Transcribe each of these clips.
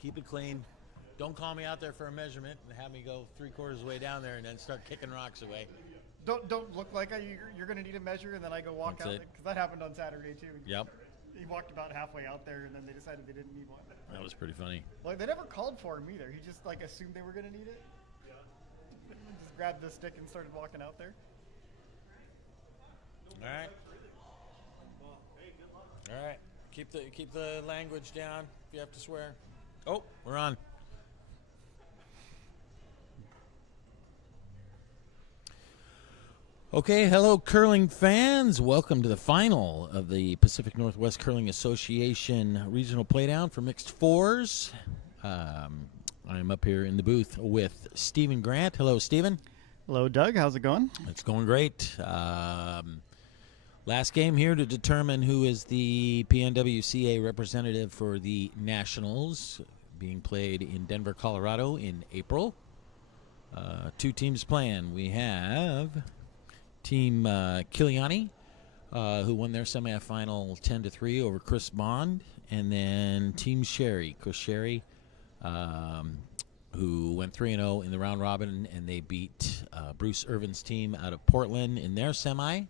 Keep it clean. Don't call me out there for a measurement and have me go 3/4 of the way down there and then start kicking rocks away. Don't look like you're going to need a measure, and then I go walk That's out. it. Because that happened on Saturday, too. Yep. He walked about halfway out there, and then they decided they didn't need one. That was pretty funny. Like, they never called for him either. He just, like, assumed they were going to need it. Just grabbed the stick and started walking out there. All right. All right. Keep the language down if you have to swear. Oh, we're on. Okay, hello curling fans. Welcome to the final of the Pacific Northwest Curling Association Regional Playdown for Mixed Fours. I'm up here in the booth with Stephen Grant. Hello, Stephen. Hello, Doug. How's it going? It's going great. Last game here to determine who is the PNWCA representative for the Nationals, being played in Denver, Colorado in April. Two teams playing. We have Team Kiliani, who won their semifinal 10-3 over Chris Bond, and then Team Sherry, Chris Sherry, who went 3-0 in the round robin, and they beat Bruce Irvin's team out of Portland in their semi.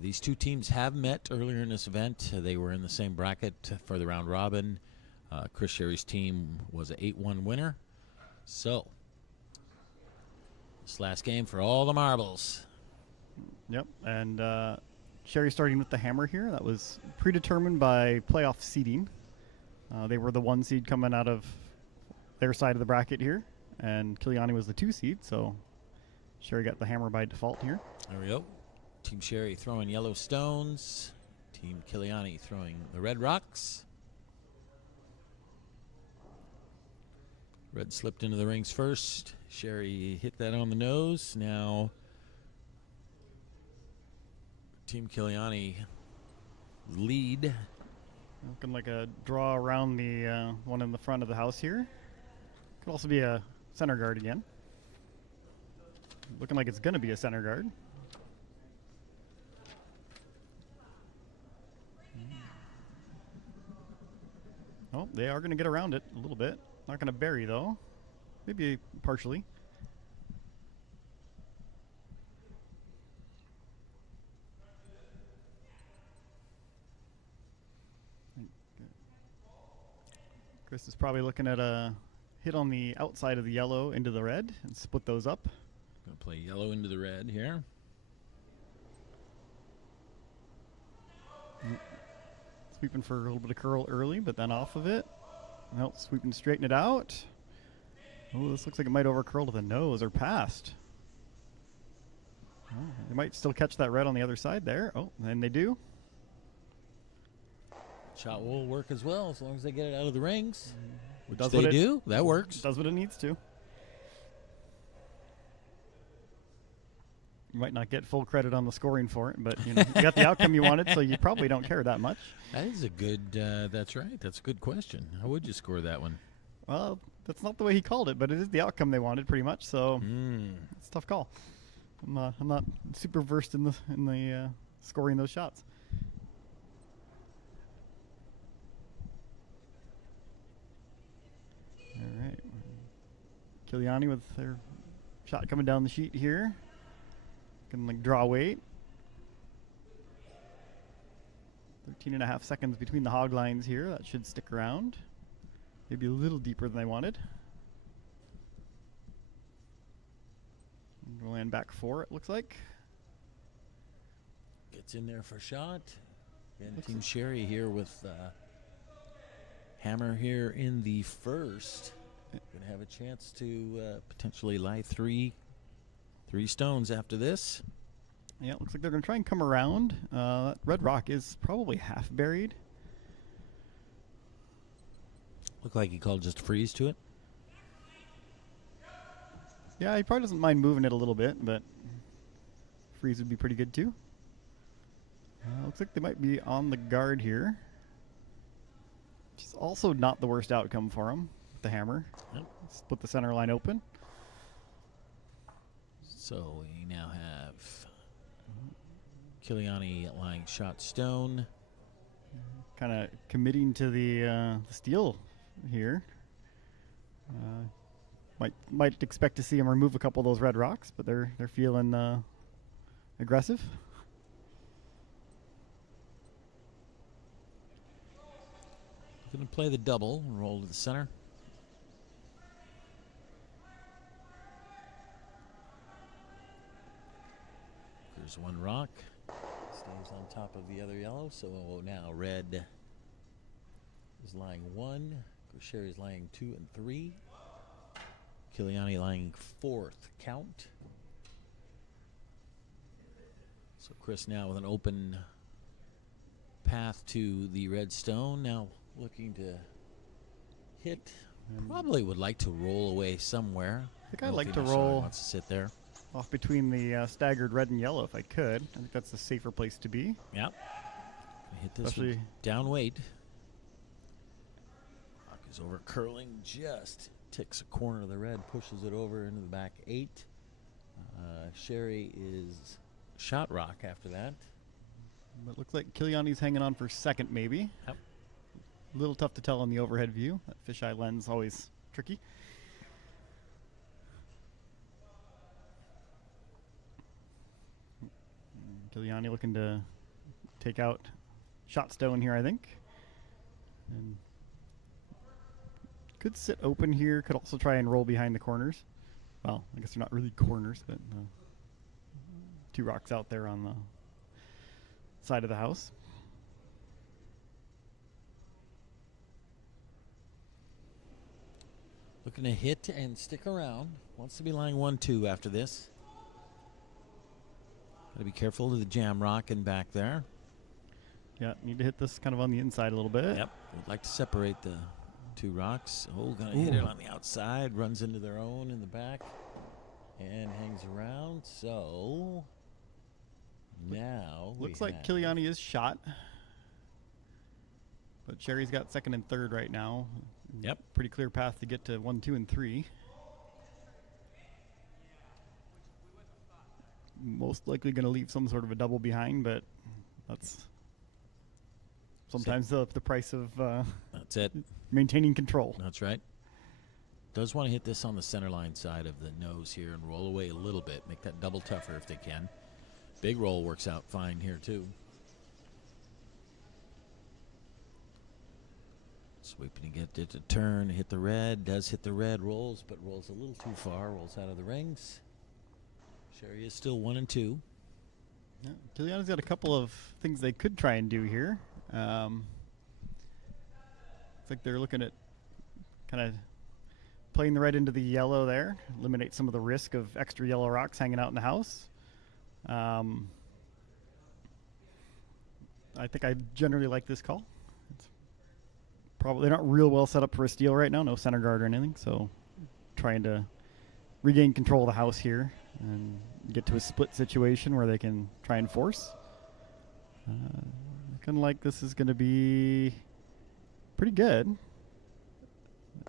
These two teams have met earlier in this event. They were in the same bracket for the round robin. Chris Sherry's team was an 8-1 winner. So, this last game for all the marbles. Yep, and Sherry starting with the hammer here. That was predetermined by playoff seeding. They were the 1 seed coming out of their side of the bracket here, and Kiliani was the 2 seed, so Sherry got the hammer by default here. There we go. Team Sherry throwing yellow stones. Team Kiliani throwing the red rocks. Red slipped into the rings first. Sherry hit that on the nose. Now Team Kiliani lead. Looking like a draw around the one in the front of the house here. Could also be a center guard again. Looking like it's going to be a center guard. Oh, they are going to get around it a little bit. Not going to bury, though. Maybe partially. Chris is probably looking at a hit on the outside of the yellow into the red and split those up. Going to play yellow into the red here. Sweeping for a little bit of curl early, but then off of it. Well, sweeping to straighten it out. Oh, this looks like it might overcurl to the nose or past. Oh, they might still catch that red on the other side there. Oh, and they do. Shot will work as well as long as they get it out of the rings. Which Does they what it- do. That works. Does what it needs to. You might not get full credit on the scoring for it, but you got the outcome you wanted, so you probably don't care that much. That is a good, that's right. That's a good question. How would you score that one? Well, that's not the way he called it, but it is the outcome they wanted pretty much, so it's a tough call. I'm not super versed in the scoring those shots. All right. Kiliani with their shot coming down the sheet here. Can like draw weight. 13.5 seconds between the hog lines here. That should stick around. Maybe a little deeper than they wanted. We'll land back 4, it looks like. Gets in there for a shot. And Team Sherry here with hammer here in the first. Going to have a chance to potentially lie three stones after this. Yeah, it looks like they're going to try and come around. That red rock is probably half buried. Looked like he called just a freeze to it. Yeah, he probably doesn't mind moving it a little bit, but freeze would be pretty good too. Looks like they might be on the guard here. Which is also not the worst outcome for him with the hammer. Yep. Split the center line open. So we now have Kiliani lying shot stone. kind of committing to the steal here. Might expect to see him remove a couple of those red rocks, but they're feeling aggressive. Going to play the double and roll to the center. There's one rock. Stays on top of the other yellow. So now red is lying 1. Gaucher is lying 2 and 3. Kiliani lying 4th count. So Chris now with an open path to the red stone. Now looking to hit. Probably would like to roll away somewhere. I think I'd like to roll. Wants to sit there. Off between the staggered red and yellow if I could. I think that's the safer place to be. Yep. Hit this with down weight. Rock is over curling, just ticks a corner of the red, pushes it over into the back 8. Sherry is shot rock after that. But it looks like Kiliani's hanging on for second maybe. Yep. A little tough to tell on the overhead view. That fisheye lens always tricky. Kiliani looking to take out shot stone here, I think. And could sit open here. Could also try and roll behind the corners. Well, I guess they're not really corners, but 2 rocks out there on the side of the house. Looking to hit and stick around. Wants to be lying 1-2 after this. Got to be careful of the jam rock and back there. Yeah, need to hit this kind of on the inside a little bit. Yep. Would like to separate the 2 rocks. Oh, gonna hit it on the outside. Runs into their own in the back and hangs around. So now looks like Kiliani is shot, but Sherry's got second and third right now. Yep. Pretty clear path to get to 1, 2, and 3. Most likely going to leave some sort of a double behind, but that's sometimes the price of that's it. Maintaining control. That's right. Does want to hit this on the center line side of the nose here and roll away a little bit. Make that double tougher if they can. Big roll works out fine here too. Sweeping to get it to turn, hit the red. Does hit the red, rolls, but rolls a little too far. Rolls out of the rings. Sherry is still 1 and 2. Yeah, Kiliani's got a couple of things they could try and do here. Looks like they're looking at kind of playing the red into the yellow there, eliminate some of the risk of extra yellow rocks hanging out in the house. I think I generally like this call. It's probably not real well set up for a steal right now, no center guard or anything, so trying to regain control of the house here and get to a split situation where they can try and force. Looking like this is going to be pretty good.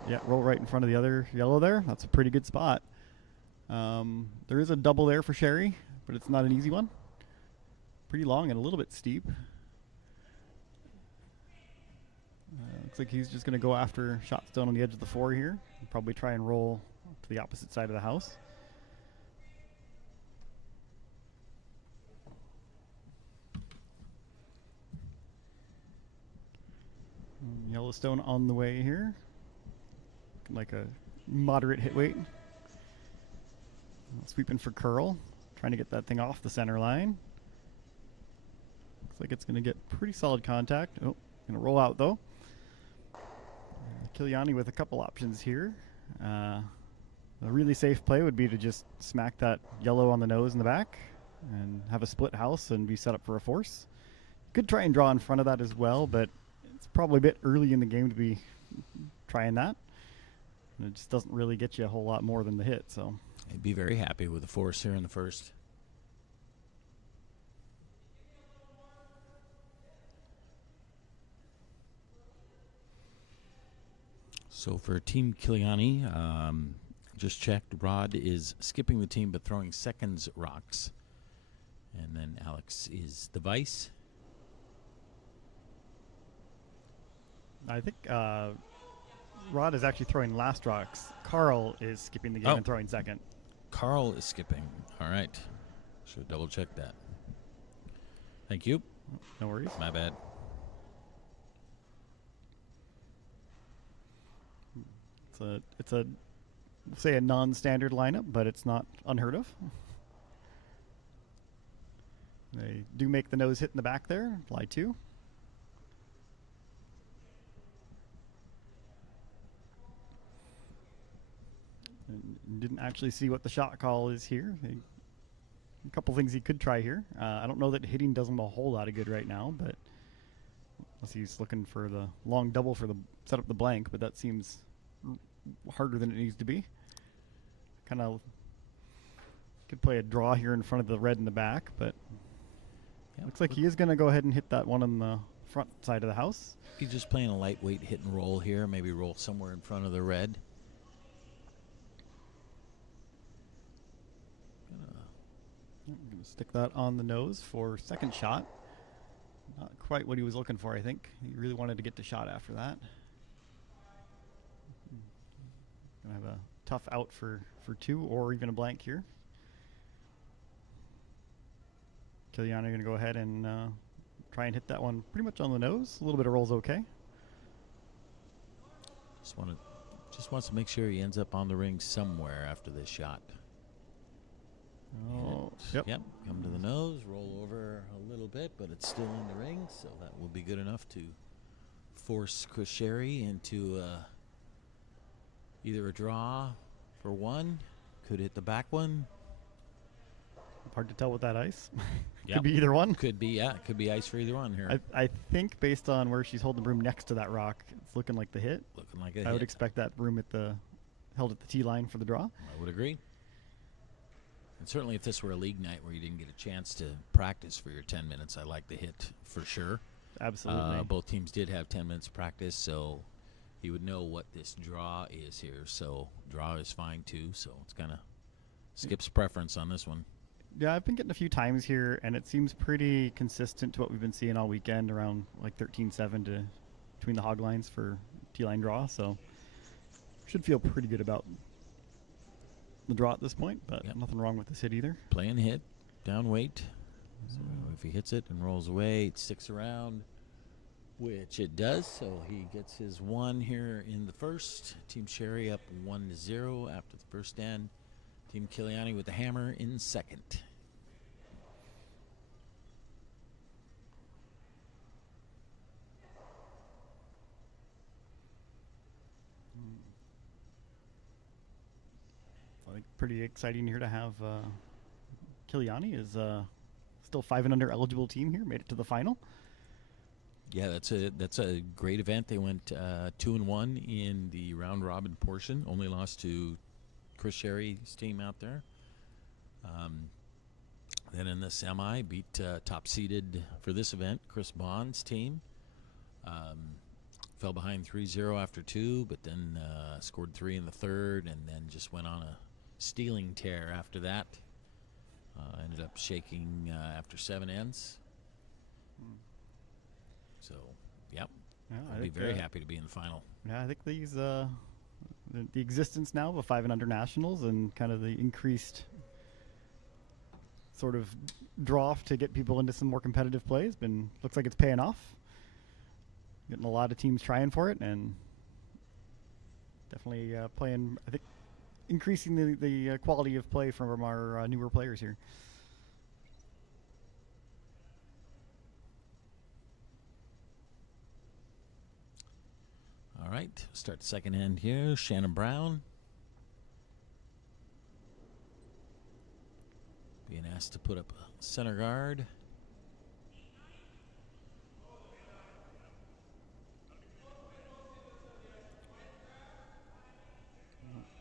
Yeah, roll right in front of the other yellow there. That's a pretty good spot. There is a double there for Sherry, but it's not an easy one. Pretty long and a little bit steep. Looks like he's just going to go after shot stone on the edge of the 4 here. Probably try and roll to the opposite side of the house. Yellowstone on the way here. Like a moderate hit weight. Sweeping for curl. Trying to get that thing off the center line. Looks like it's going to get pretty solid contact. Oh, going to roll out though. Kiliani with a couple options here. A really safe play would be to just smack that yellow on the nose in the back and have a split house and be set up for a force. Could try and draw in front of that as well, but it's probably a bit early in the game to be trying that. And it just doesn't really get you a whole lot more than the hit. So I'd be very happy with the force here in the first. So for Team Kiliani, just checked, Rod is skipping the team but throwing seconds rocks. And then Alex is the vice. I think Rod is actually throwing last rocks. Carl is skipping the game and throwing second. Carl is skipping. All right. Should double check that. Thank you. No worries. My bad. It's a say a non-standard lineup, but it's not unheard of. They do make the nose hit in the back there. Fly 2. And didn't actually see what the shot call is here. A couple things he could try here. I don't know that hitting does him a whole lot of good right now, but unless he's looking for the long double for the set up the blank, but that seems harder than it needs to be. Kind of could play a draw here in front of the red in the back, but looks like he is going to go ahead and hit that one on the front side of the house. He's just playing a lightweight hit and roll here. Maybe roll somewhere in front of the red. I'm going to stick that on the nose for second shot. Not quite what he was looking for, I think. He really wanted to get the shot after that. Going to have a tough out for 2 or even a blank here. Kiliani going to go ahead and try and hit that one pretty much on the nose. A little bit of roll's okay. Just wants to make sure he ends up on the ring somewhere after this shot. Oh, yep. Come to the nose, roll over a little bit, but it's still in the ring, so that will be good enough to force Chris Sherry into either a draw for 1, could hit the back one. Hard to tell with that ice. Yep. Could be either one. Could be ice for either one here. I think based on where she's holding the broom next to that rock, it's looking like the hit. Looking like a I hit. would expect that broom held at the tee line for the draw. I would agree. And certainly if this were a league night where you didn't get a chance to practice for your 10 minutes, I like the hit for sure. Absolutely. Both teams did have 10 minutes practice, so he would know what this draw is here. So draw is fine too, so it's kind of Skip's preference on this one. Yeah, I've been getting a few times here, and it seems pretty consistent to what we've been seeing all weekend, around like 13-7 to between the hog lines for T-line draw. So should feel pretty good about the draw at this point, but nothing wrong with this hit either. Playing hit, down weight. So if he hits it and rolls away, it sticks around, which it does. So he gets his 1 here in the first. Team Sherry up 1-0 after the first end. Team Kiliani with the hammer in second. I think pretty exciting here to have Kiliani is still 5 and under eligible team here, made it to the final. Yeah, that's a great event. They went 2-1 in the round robin portion. Only lost to Chris Sherry's team out there. Then in the semi, beat top seeded for this event, Chris Bond's team. Fell behind 3-0 after 2, but then scored 3 in the third, and then just went on a stealing tear after that. Ended up shaking after 7 ends. So, yep. Yeah, I'd be very happy to be in the final. Yeah, I think these the existence now of a 5 and under nationals and kind of the increased sort of draw to get people into some more competitive play looks like it's paying off. Getting a lot of teams trying for it, and definitely playing, I think, increasing the quality of play from our newer players here. All right, start the second end here. Shannon Brown being asked to put up a center guard.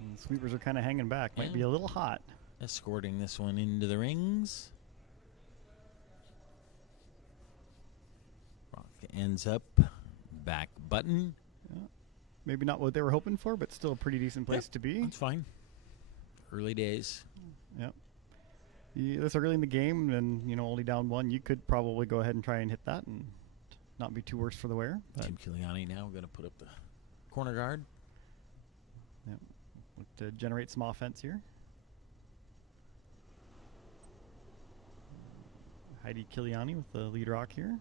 And the sweepers are kind of hanging back. Might be a little hot. Escorting this one into the rings. Rock ends up back button. Maybe not what they were hoping for, but still a pretty decent place to be. That's fine. Early days. Yep. This early in the game, and only down 1, you could probably go ahead and try and hit that and not be too worse for the wear. Tim Kiliani now going to put up the corner guard. Yep. Look to generate some offense here. Heidi Kiliani with the lead rock here.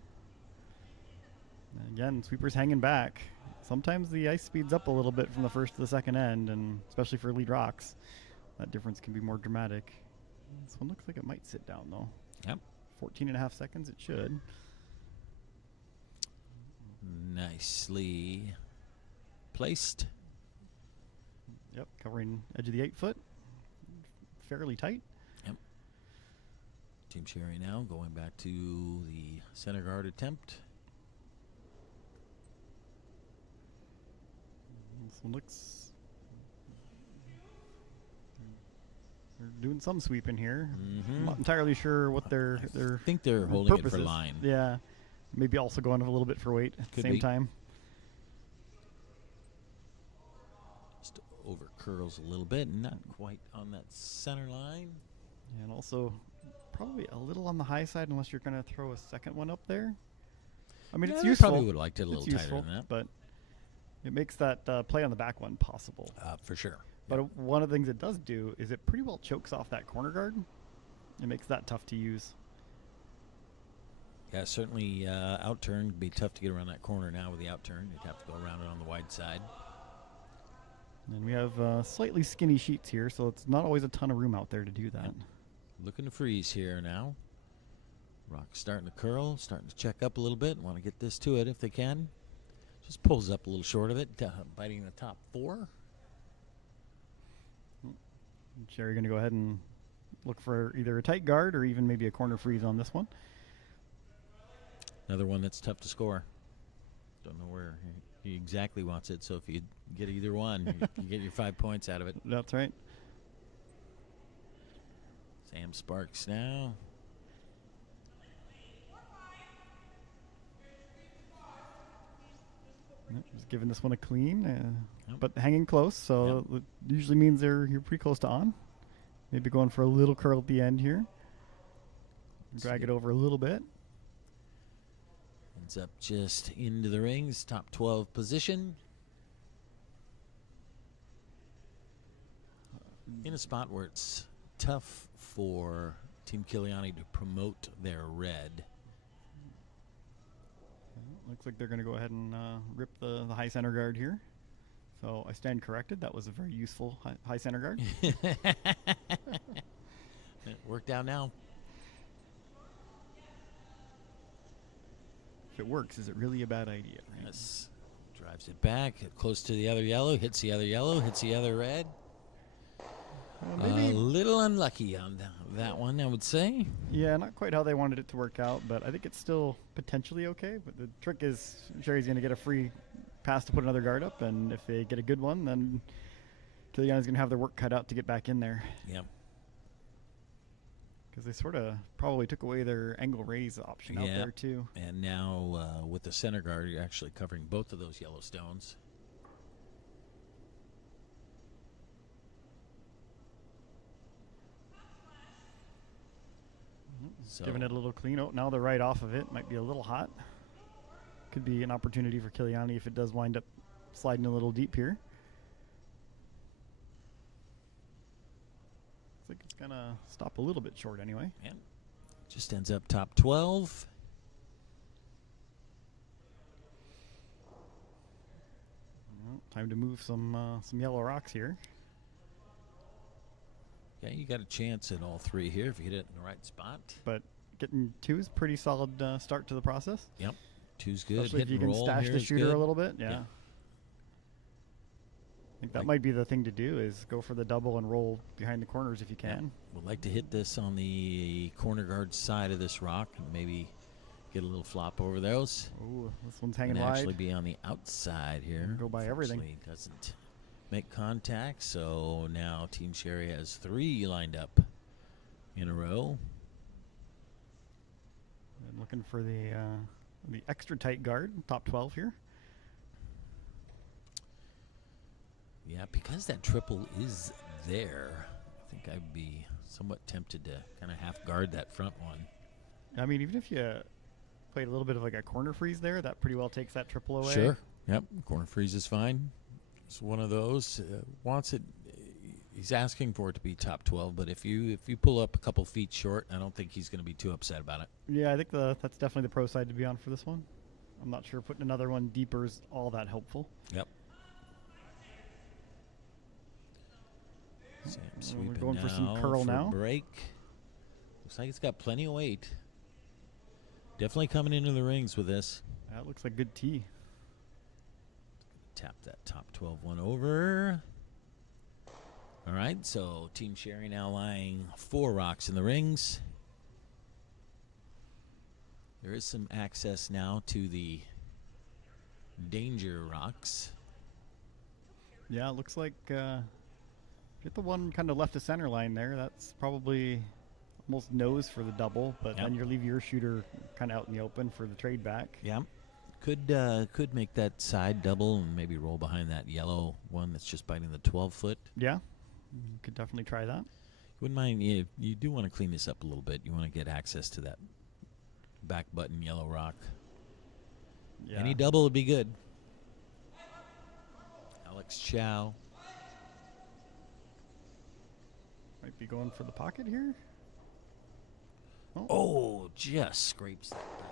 And again, sweepers hanging back. Sometimes the ice speeds up a little bit from the first to the second end, and especially for lead rocks, that difference can be more dramatic. This one looks like it might sit down though. Yep. 14.5 seconds, it should. Nicely placed. Yep, covering edge of the 8 foot. Fairly tight. Yep. Team Sherry now going back to the center guard attempt. This one looks... They're doing some sweeping here. I'm not entirely sure what their I think they're holding it for purposes. line. Yeah. Maybe also going a little bit for weight at the same time. Just over curls a little bit, not quite on that center line. And also probably a little on the high side unless you're going to throw a second one up there. I mean, it's I useful. probably would have liked it a little It's tighter useful, than that. but it makes that play on the back one possible. For sure. But one of the things it does do is it pretty well chokes off that corner guard. It makes that tough to use. Yeah, certainly outturn would be tough to get around that corner now with the outturn. You'd have to go around it on the wide side. And we have slightly skinny sheets here, so it's not always a ton of room out there to do that. Yep. Looking to freeze here now. Rock's starting to curl, starting to check up a little bit. Want to get this to it if they can. Just pulls up a little short of it, biting the top 4. Sherry going to go ahead and look for either a tight guard or even maybe a corner freeze on this one. Another one that's tough to score. Don't know where he exactly wants it, so if you get either one, you get your 5 points out of it. That's right. Sam Sparks now. Yep, just giving this one a clean, Yep. but hanging close, so it usually means you're pretty close to on. Maybe going for a little curl at the end here. Drag it over a little bit. Ends up just into the rings, top 12 position. In a spot where it's tough for Team Kiliani to promote their red. Looks like they're going to go ahead and rip the high center guard here. So I stand corrected. That was a very useful high center guard. It worked out now. If it works, is it really a bad idea? Right? Yes. Drives it back, close to the other yellow, hits the other yellow, hits the other red. Maybe A little unlucky on that one, I would say. Yeah, not quite how they wanted it to work out, but I think it's still potentially okay. But the trick is Sherry's going to get a free pass to put another guard up, and if they get a good one, then Kiliani's going to have their work cut out to get back in there. Yep. Because they sort of probably took away their angle raise option out there, too. And now with the center guard, you're actually covering both of those yellow stones. So Giving it a little clean. Oh, now the right off of it might be a little hot. Could be an opportunity for Kiliani if it does wind up sliding a little deep here. Looks like it's going to stop a little bit short anyway. Yeah. Just ends up top 12. Well, time to move some yellow rocks here. Yeah, you got a chance at all 3 here if you hit it in the right spot. But getting 2 is pretty solid start to the process. Yep. 2's good. Especially if Hit you and can roll stash here the is shooter good. a little bit. Yeah. Yeah. I think that might be the thing to do is go for the double and roll behind the corners if you can. Would like to hit this on the corner guard side of this rock and maybe get a little flop over those. Ooh, this one's hanging And wide. actually be on the outside here. Go by everything. Unfortunately, doesn't make contact, so now Team Sherry has 3 lined up in a row. And looking for the extra tight guard, top 12 here. Yeah, because that triple is there, I think I'd be somewhat tempted to kind of half guard that front one. I mean, even if you Played a little bit of like a corner freeze there. That pretty well takes that triple away. Sure. Yep. Corner freeze is fine. It's one of those. Wants it. He's asking for it to be top 12, but if you pull up a couple feet short, I don't think he's going to be too upset about it. Yeah, I think that's definitely the pro side to be on for this one. I'm not sure putting another one deeper is all that helpful. Yep. Sam sweeping we're going now for some curl for now. break. Looks like it's got plenty of weight. Definitely coming into the rings with this. That looks like good tee. Tap that top 12 one over. All right, so Team Sherry now lying 4 rocks in the rings. There is some access now to the danger rocks. Yeah, it looks like get the one kind of left of center line there. That's probably almost nose for the double, but then you leave your shooter kind of out in the open for the trade back. Yeah, could make that side double and maybe roll behind that yellow one that's just biting the 12-foot. Yeah, you could definitely try that. Wouldn't mind. You do want to clean this up a little bit. You want to get access to that back button yellow rock. Yeah. Any double would be good. Alex Chow. Might be going for the pocket here. Oh, just scrapes that back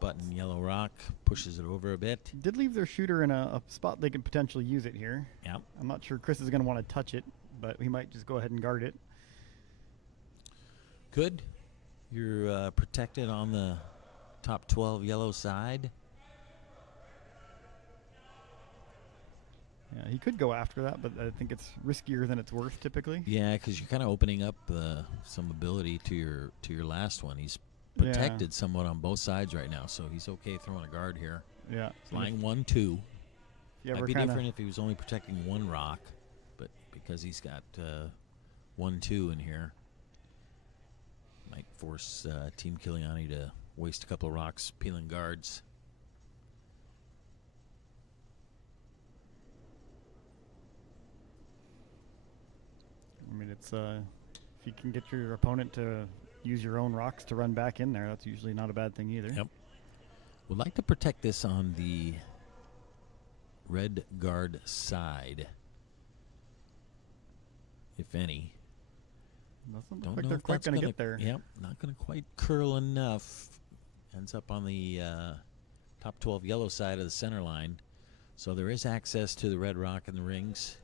button yellow rock, pushes it over a bit. Did leave their shooter in a spot they could potentially use it here. Yep. I'm not sure Chris is going to want to touch it, but he might just go ahead and guard it. Good. You're protected on the top 12 yellow side. Yeah, he could go after that, but I think it's riskier than it's worth typically. Yeah, because you're kind of opening up some ability to your last one. He's protected somewhat on both sides right now, so he's okay throwing a guard here. Yeah. Lying 1-2. Yeah, Might be different if he was only protecting one rock, but because he's got 1-2 in here, might force Team Kiliani to waste a couple of rocks peeling guards. I mean, it's if you can get your opponent to use your own rocks to run back in there, that's usually not a bad thing either. Yep. Would like to protect this on the red guard side, if any. Doesn't Don't look like know they're if quite that's going to get there. Yep, not going to quite curl enough. Ends up on the top 12 yellow side of the center line. So there is access to the red rock in the rings.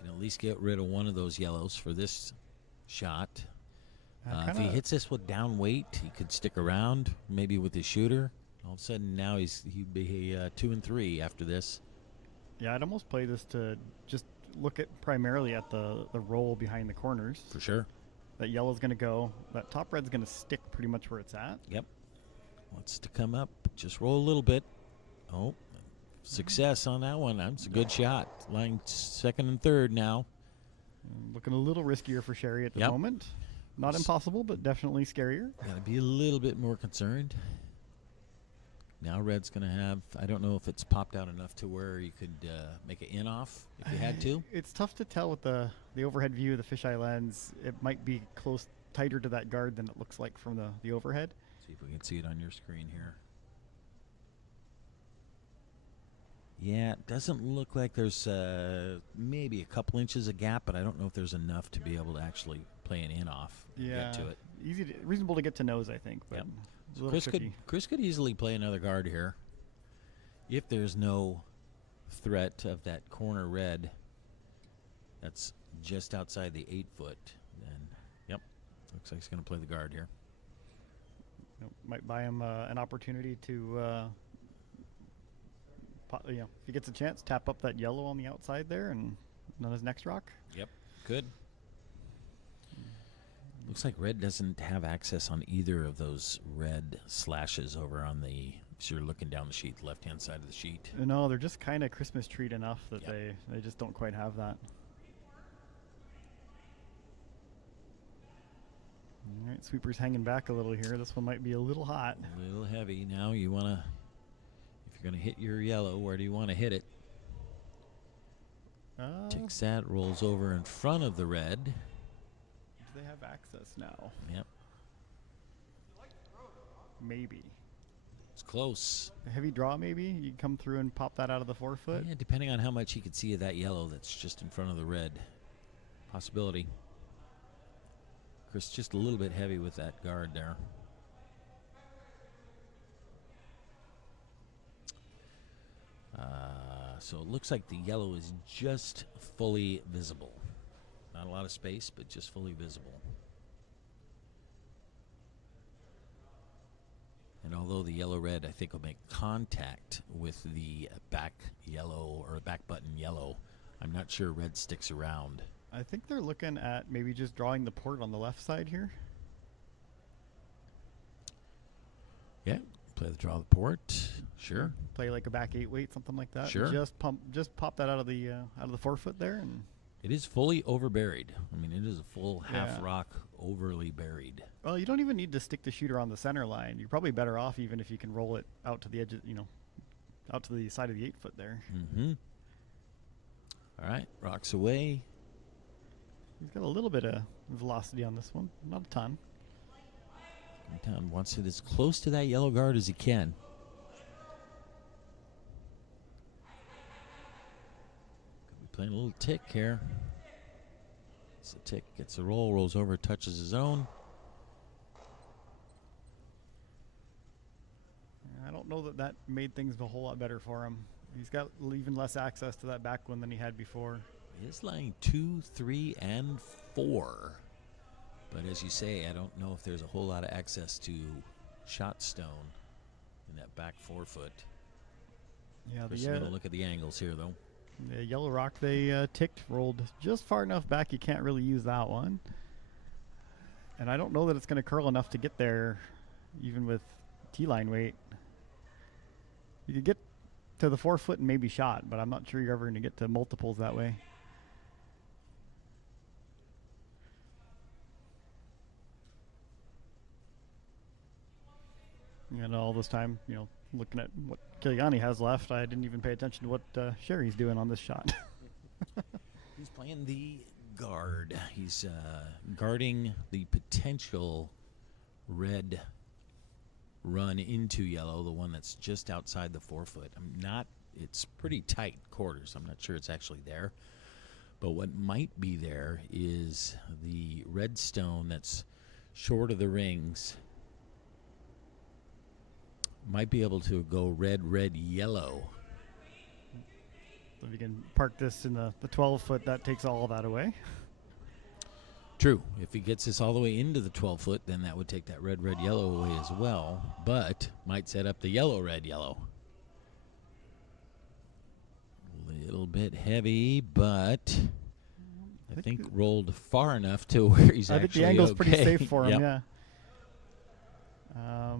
You can at least get rid of one of those yellows for this shot. If he hits this with down weight, he could stick around, maybe with his shooter. All of a sudden, now he'd be 2-3 after this. Yeah, I'd almost play this to just look at primarily at the roll behind the corners. For sure. That yellow's going to go. That top red's going to stick pretty much where it's at. Yep. Wants to come up. Just roll a little bit. Oh, success on that one. That's a good shot. Lying second and third now. Looking a little riskier for Sherry at the moment. Not impossible, but definitely scarier. Got to be a little bit more concerned. Now red's going to have, I don't know if it's popped out enough to where you could make an in off if you had to. It's tough to tell with the overhead view of the fisheye lens. It might be tighter to that guard than it looks like from the overhead. See if we can see it on your screen here. Yeah, it doesn't look like there's maybe a couple inches of gap, but I don't know if there's enough to be able to actually play an in off and get to it. Reasonable to get to nose, I think. But so Chris could easily play another guard here if there's no threat of that corner red that's just outside the 8-foot. Then, looks like he's going to play the guard here. Might buy him an opportunity to, if he gets a chance, tap up that yellow on the outside there and on his next rock. Yep, good. Looks like red doesn't have access on either of those red slashes over on the, so you're looking down the sheet, left-hand side of the sheet. No, they're just kind of Christmas treat enough that they just don't quite have that. All right, sweeper's hanging back a little here. This one might be a little hot. A little heavy. Now you want to, if you're going to hit your yellow, where do you want to hit it? Takes that, rolls over in front of the red. Do they have access now? Yep. maybe. It's close. A heavy draw, maybe? You come through and pop that out of the 4-foot? Yeah, depending on how much he could see of that yellow that's just in front of the red. Possibility. Chris just a little bit heavy with that guard there. So it looks like the yellow is just fully visible. Not a lot of space, but just fully visible. And although the yellow-red, I think, will make contact with the back yellow or back button yellow, I'm not sure red sticks around. I think they're looking at maybe just drawing the port on the left side here. Yeah, play the draw the port. Sure. Play like a back 8 weight, something like that. Sure. Just pop that out of the 4-foot there, and It is fully overburied. I mean, it is a full half Yeah. rock overly buried. well, you don't even need to stick the shooter on the center line. You're probably better off even if you can roll it out to the edge, out to the side of the 8-foot there. Mm-hmm. All right, rocks away. He's got a little bit of velocity on this one, not a ton. Down wants it as close to that yellow guard as he can. Could be playing a little tick here. It's a tick, gets a roll, rolls over, touches his own. I don't know that made things a whole lot better for him. He's got even less access to that back one than he had before. He is lying 2, 3, and 4. But as you say, I don't know if there's a whole lot of access to shot stone in that back 4-foot. Yeah, We're going to look at the angles here, though. the yellow rock they ticked rolled just far enough back you can't really use that one. And I don't know that it's going to curl enough to get there, even with T-line weight. You could get to the 4-foot and maybe shot, but I'm not sure you're ever going to get to multiples that way. And all this time, looking at what Kiliani has left, I didn't even pay attention to what Sherry's doing on this shot. He's playing the guard. He's guarding the potential red run into yellow, the one that's just outside the 4-foot. It's pretty tight quarters. I'm not sure it's actually there. But what might be there is the red stone that's short of the rings. Might be able to go red, red, yellow. So if you can park this in the 12-foot, that takes all of that away. True. If he gets this all the way into the 12-foot, then that would take that red, red, yellow away as well. But might set up the yellow, red, yellow. A little bit heavy, but I think rolled far enough to where he's I think actually the angle's okay. pretty safe for him, Yep. yeah.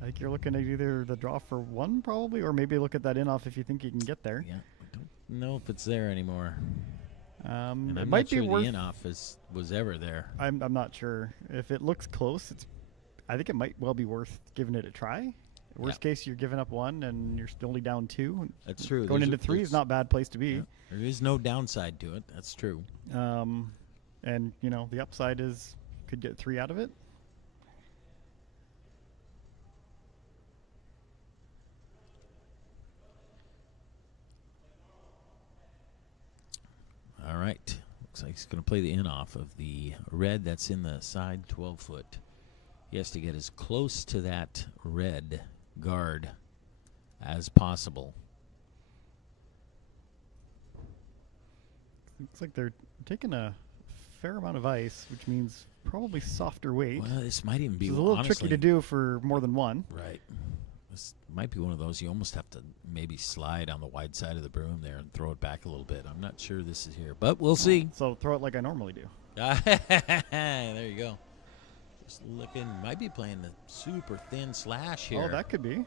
I think you're looking at either the draw for 1 probably, or maybe look at that in-off if you think you can get there. Yeah, I don't know if it's there anymore. And It I'm might not sure be worth. the in-off was ever there. I'm not sure. If it looks close, I think it might well be worth giving it a try. Worst case, you're giving up 1 and you're still only down 2. That's true. Going into 3 is not a bad place to be. Yeah, there is no downside to it. That's true. And the upside is could get 3 out of it. All right. Looks like he's going to play the in-off of the red that's in the side 12-foot. He has to get as close to that red guard as possible. Looks like they're taking a fair amount of ice, which means probably softer weight. Well, this might even be It's a little honestly, tricky to do for more than 1. Right. This might be one of those you almost have to maybe slide on the wide side of the broom there and throw it back a little bit. I'm not sure this is here, but we'll see. So throw it like I normally do. There you go. Just looking, might be playing the super thin slash here. Oh, that could be.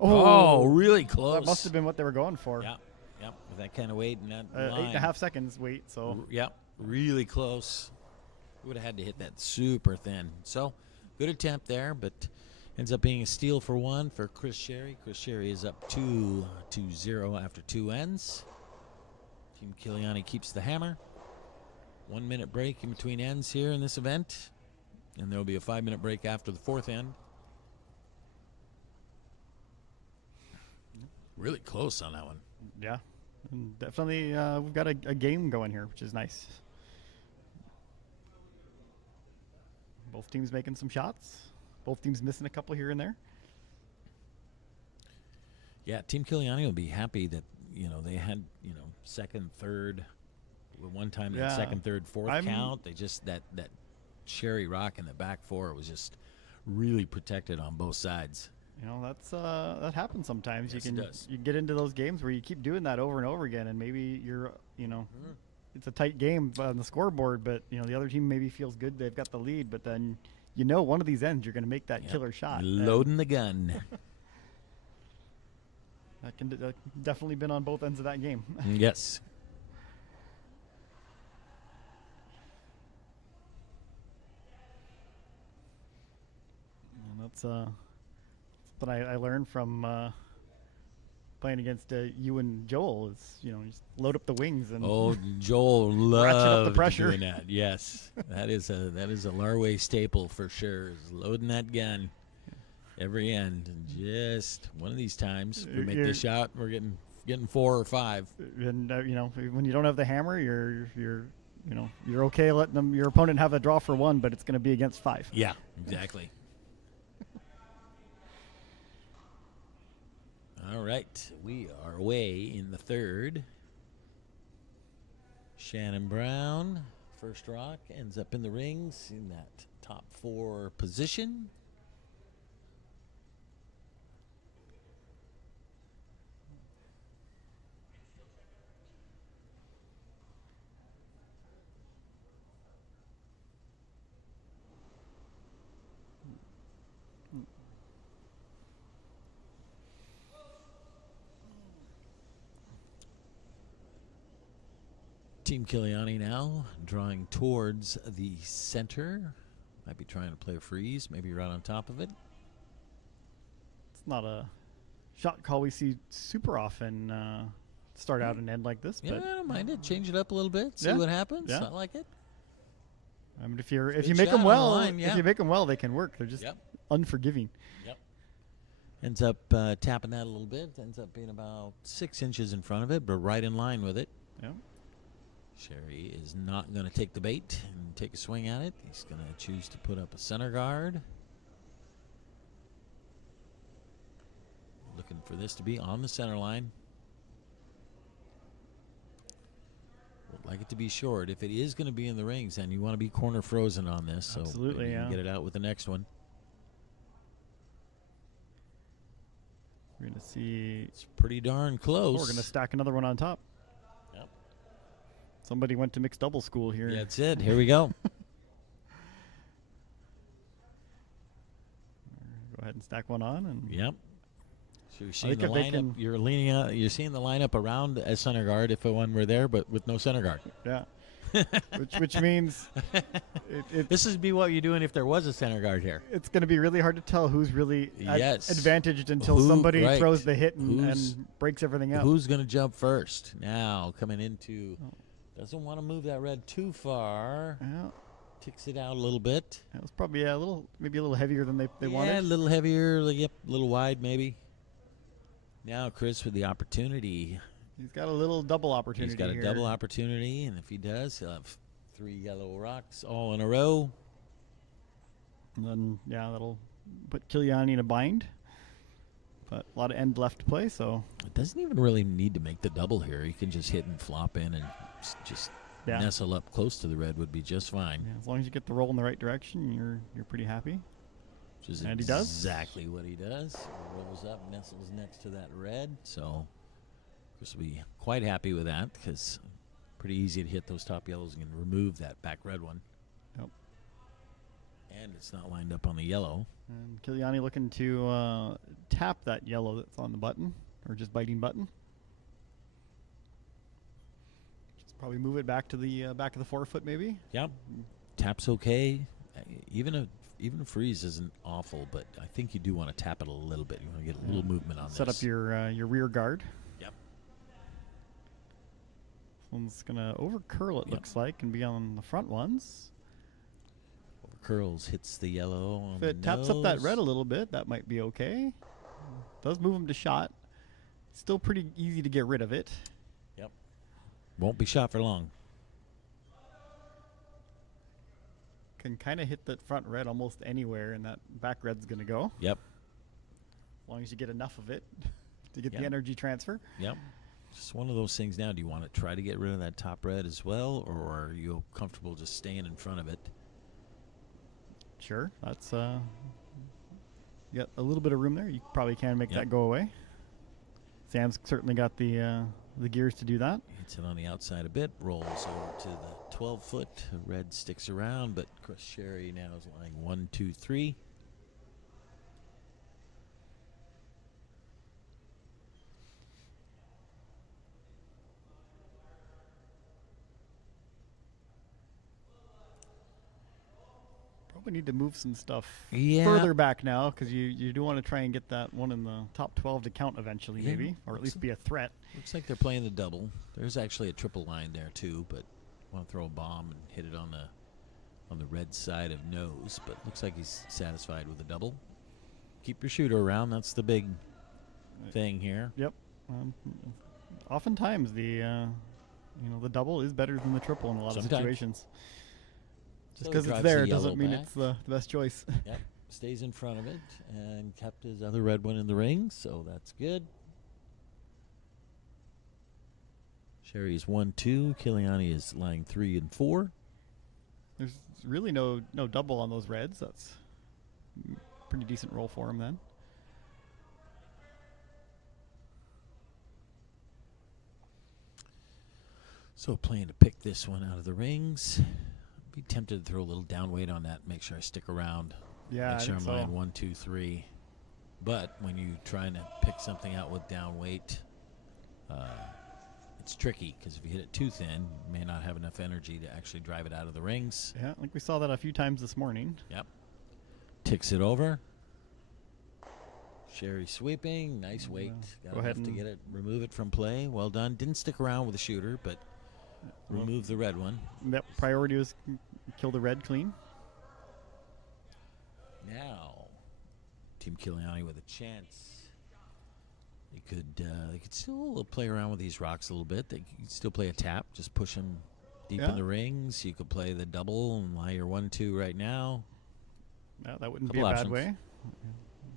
Oh, really close. That must have been what they were going for. Yep. With that kind of weight and that 8.5 seconds wait. So yep, really close. Would have had to hit that super thin. So good attempt there, but ends up being a steal for 1 for Chris Sherry. Chris Sherry is up 2-0 after 2 ends. Team Kiliani keeps the hammer. 1 minute break in between ends here in this event. And there will be a 5-minute break after the 4th end. Really close on that one. Yeah. And definitely we've got a game going here, which is nice. Both teams making some shots. Both teams missing a couple here and there. Yeah, Team Kiliani will be happy that, they had, second, third, one time that second, third, fourth count. They just, that Sherry Rock in the back four was just really protected on both sides. That's that happens sometimes. Yes, You get into those games where you keep doing that over and over again, and maybe you're, it's a tight game on the scoreboard, but the other team maybe feels good they've got the lead, but then one of these ends you're going to make that killer shot. Loading the gun. That can definitely been on both ends of that game. Yes. And that's what I learned from playing against you and Joel is, just load up the wings and Joel ratchet up the loved pressure. doing that. Yes, that is a Larway staple for sure. Is loading that gun every end, and just one of these times we make the shot, we're getting 4 or 5. And when you don't have the hammer, you're okay letting your opponent have a draw for 1, but it's going to be against 5. Yeah, exactly. All right, we are away in the third. Shannon Brown, first rock, ends up in the rings in that top 4 position. Team Kiliani now drawing towards the center. Might be trying to play a freeze, maybe right on top of it. It's not a shot call we see super often start out and end like this. Yeah, but I don't mind it. Change it up a little bit. See what happens. Yeah. I like it. I mean, if you Good make them shot on well, the line, yeah. if you make them well, they can work. They're just unforgiving. Yep. Ends up tapping that a little bit. Ends up being about 6 inches in front of it, but right in line with it. Yeah. Sherry is not going to take the bait and take a swing at it. He's going to choose to put up a center guard. Looking for this to be on the center line. Would like it to be short. If it is going to be in the rings, then you want to be corner frozen on this. So absolutely, maybe you yeah. can get it out with the next one. We're going to see. It's pretty darn close. We're going to stack another one on top. Yep. Somebody went to mixed double school here. Yeah, that's it. Here we go. Go ahead and stack one on. And Yep. So you're seeing the lineup. You're leaning out. You're seeing the lineup around a center guard if one were there, but with no center guard. Yeah. which means this would be what you're doing if there was a center guard here. It's going to be really hard to tell who's really advantaged until Who, somebody right. throws the hit and breaks everything up. Who's going to jump first? Now coming into, doesn't want to move that red too far. Yeah. Ticks it out a little bit. That was probably maybe a little heavier than they wanted. Yeah, a little heavier. Yep, a little wide maybe. Now Chris with the opportunity. He's got a little double opportunity. He's got a double opportunity, and if he does, he'll have 3 yellow rocks all in a row. And then, that'll put Kiliani in a bind. But a lot of end left to play, so. It doesn't even really need to make the double here. He can just hit and flop in and just nestle up close to the red would be just fine. Yeah, as long as you get the roll in the right direction, you're pretty happy. Which is and he does. Exactly what he does. He rolls up, nestles next to that red, so Chris will be quite happy with that because pretty easy to hit those top yellows and remove that back red one. Yep. And it's not lined up on the yellow. And Kiliani looking to tap that yellow that's on the button, or just biting button. Just probably move it back to the back of the forefoot, maybe. Yep. Tap's okay. Even a freeze isn't awful, but I think you do want to tap it a little bit. You want to get a little movement on this. Set up your rear guard. Yep. This one's gonna over curl. It looks like, and be on the front ones. Over curls, hits the yellow on if the it taps up that red a little bit, that might be okay. Does move him to shot. Still pretty easy to get rid of it. Yep. Won't be shot for long. Can kind of hit that front red almost anywhere, and that back red's going to go. Yep. As long as you get enough of it to get Yep. the energy transfer. Yep. Just one of those things now. Do you want to try to get rid of that top red as well, or are you comfortable just staying in front of it? Sure. That's you got a little bit of room there. You probably can make Yep. that go away. Sam's certainly got the gears to do that. Hits it on the outside a bit, rolls over to the 12-foot. Red sticks around, but Chris Sherry now is lying 1, 2, 3. Probably need to move some stuff Yeah. further back now, because you do want to try and get that one in the top 12 to count eventually, Yeah. maybe, or at least be a threat. Looks like they're playing the double. There's actually a triple line there too, but want to throw a bomb and hit it on the red side of nose. But looks like he's satisfied with the double. Keep your shooter around. That's the big thing here. Yep. Oftentimes the the double is better than the triple in a lot of Sometimes. situations. Just So he because it's drives there the yellow doesn't mean back. it's the best choice. Yep. Stays in front of it and kept his other red one in the ring, so that's good. Sherry is 1, 2. Kiliani is lying 3 and 4. There's really no double on those reds. That's a pretty decent roll for him then. So playing to pick this one out of the rings. Be tempted to throw a little down weight on that. Make sure I stick around. Yeah, Make I sure think I'm so. lying 1, 2, 3. But when you trying to pick something out with down weight, it's tricky because if you hit it too thin, you may not have enough energy to actually drive it out of the rings. Yeah, I think we saw that a few times this morning. Yep. Ticks it over. Sherry sweeping. Nice weight. Got go ahead enough to and- get it. Remove it from play. Well done. Didn't stick around with the shooter, but remove the red one. Yep, priority was kill the red clean. Now, Team Kiliani with a chance. They could still play around with these rocks a little bit. They could still play a tap, just push them deep Yeah. in the rings. You could play the double and lie your 1, 2 right now. Yeah, that wouldn't be a Couple bad options. way.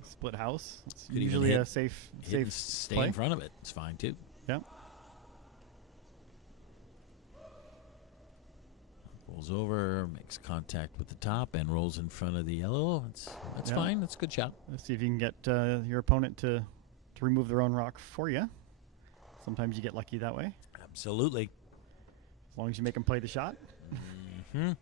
Split house. It's Could even usually hit- a safe Hit and safe stay play. in front of it. It's fine too. Yeah. Rolls over, makes contact with the top, and rolls in front of the yellow. That's Yeah. fine. That's a good shot. Let's see if you can get your opponent to remove their own rock for you. Sometimes you get lucky that way, Absolutely. as long as you make them play the shot. Hmm.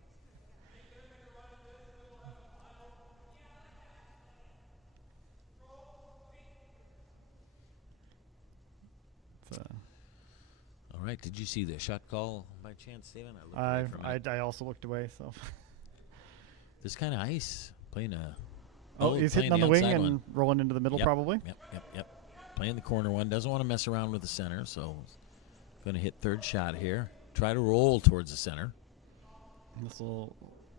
It's, All right. Did you see the shot call by chance, Steven? I looked away from it. I also looked away. So This kind of ice playing a. he's playing hitting on the wing outside and one. rolling into the middle Yep. probably. Yep. Playing the corner one. Doesn't want to mess around with the center, so going to hit third shot here. Try to roll towards the center. This will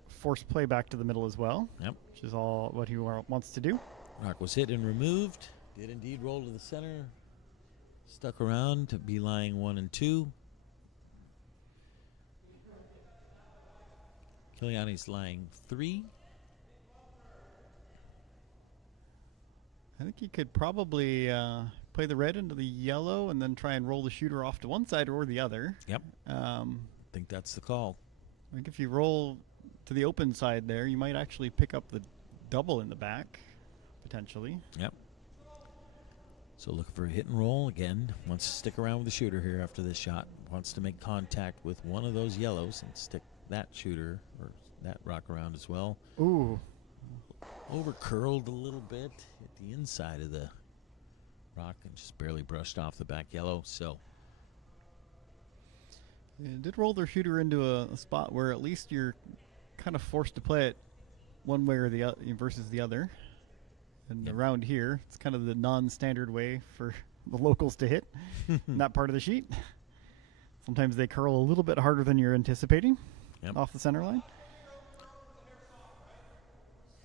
force play back to the middle as well. Yep. Which is all what he wants to do. Rock was hit and removed. Did indeed roll to the center. Stuck around to be lying 1 and 2. Kiliani's lying 3. I think he could probably play the red into the yellow and then try and roll the shooter off to one side or the other. Yep. I Think that's the call. think if you roll to the open side there, you might actually pick up the double in the back, potentially. Yep. So looking for a hit and roll again. Wants to stick around with the shooter here after this shot. Wants to make contact with one of those yellows and stick that shooter or that rock around as well. Ooh. Over curled a little bit at the inside of the rock and just barely brushed off the back yellow. So It did roll their shooter into a spot where at least you're kind of forced to play it one way or the other versus the other. And Yep. around here, it's kind of the non-standard way for the locals to hit in that part of the sheet. Sometimes they curl a little bit harder than you're anticipating Yep. off the center line.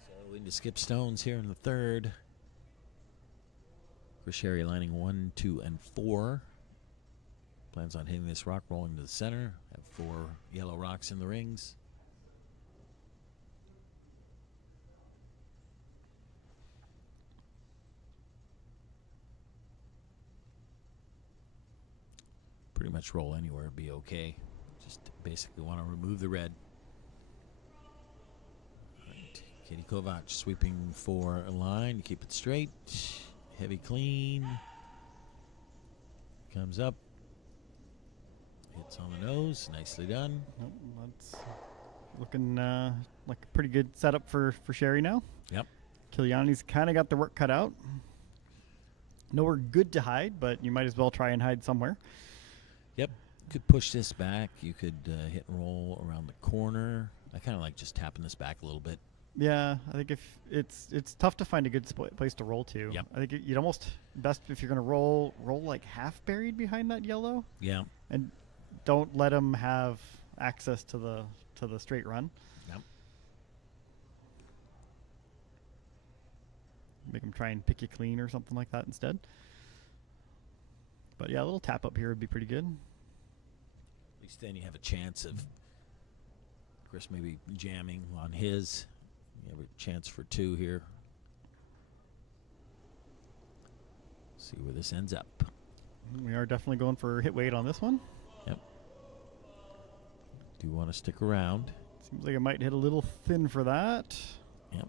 So into skip stones here in the third. For Sherry, lining 1, 2, and 4. Plans on hitting this rock, rolling to the center. Have 4 yellow rocks in the rings. Pretty much roll anywhere, be okay. Just basically want to remove the red. All right. Katie Kovac sweeping for a line. Keep it straight. Heavy clean. Comes up. Hits on the nose. Nicely done. Nope, that's looking like a pretty good setup for Sherry now. Yep. Kiliani's kind of got the work cut out. Nowhere good to hide, but you might as well try and hide somewhere. Yep. You could push this back. You could hit and roll around the corner. I kind of like just tapping this back a little bit. Yeah, I think if it's tough to find a good place to roll to. Yep. I think you'd almost best if you're going to roll like half buried behind that yellow. Yeah. And don't let them have access to the straight run. Yep. Make them try and pick you clean or something like that instead. But yeah, a little tap up here would be pretty good. At least then you have a chance of Chris maybe jamming on his. You have a chance for 2 here. See where this ends up. We are definitely going for hit weight on this one. Yep. Do you want to stick around? Seems like it might hit a little thin for that. Yep.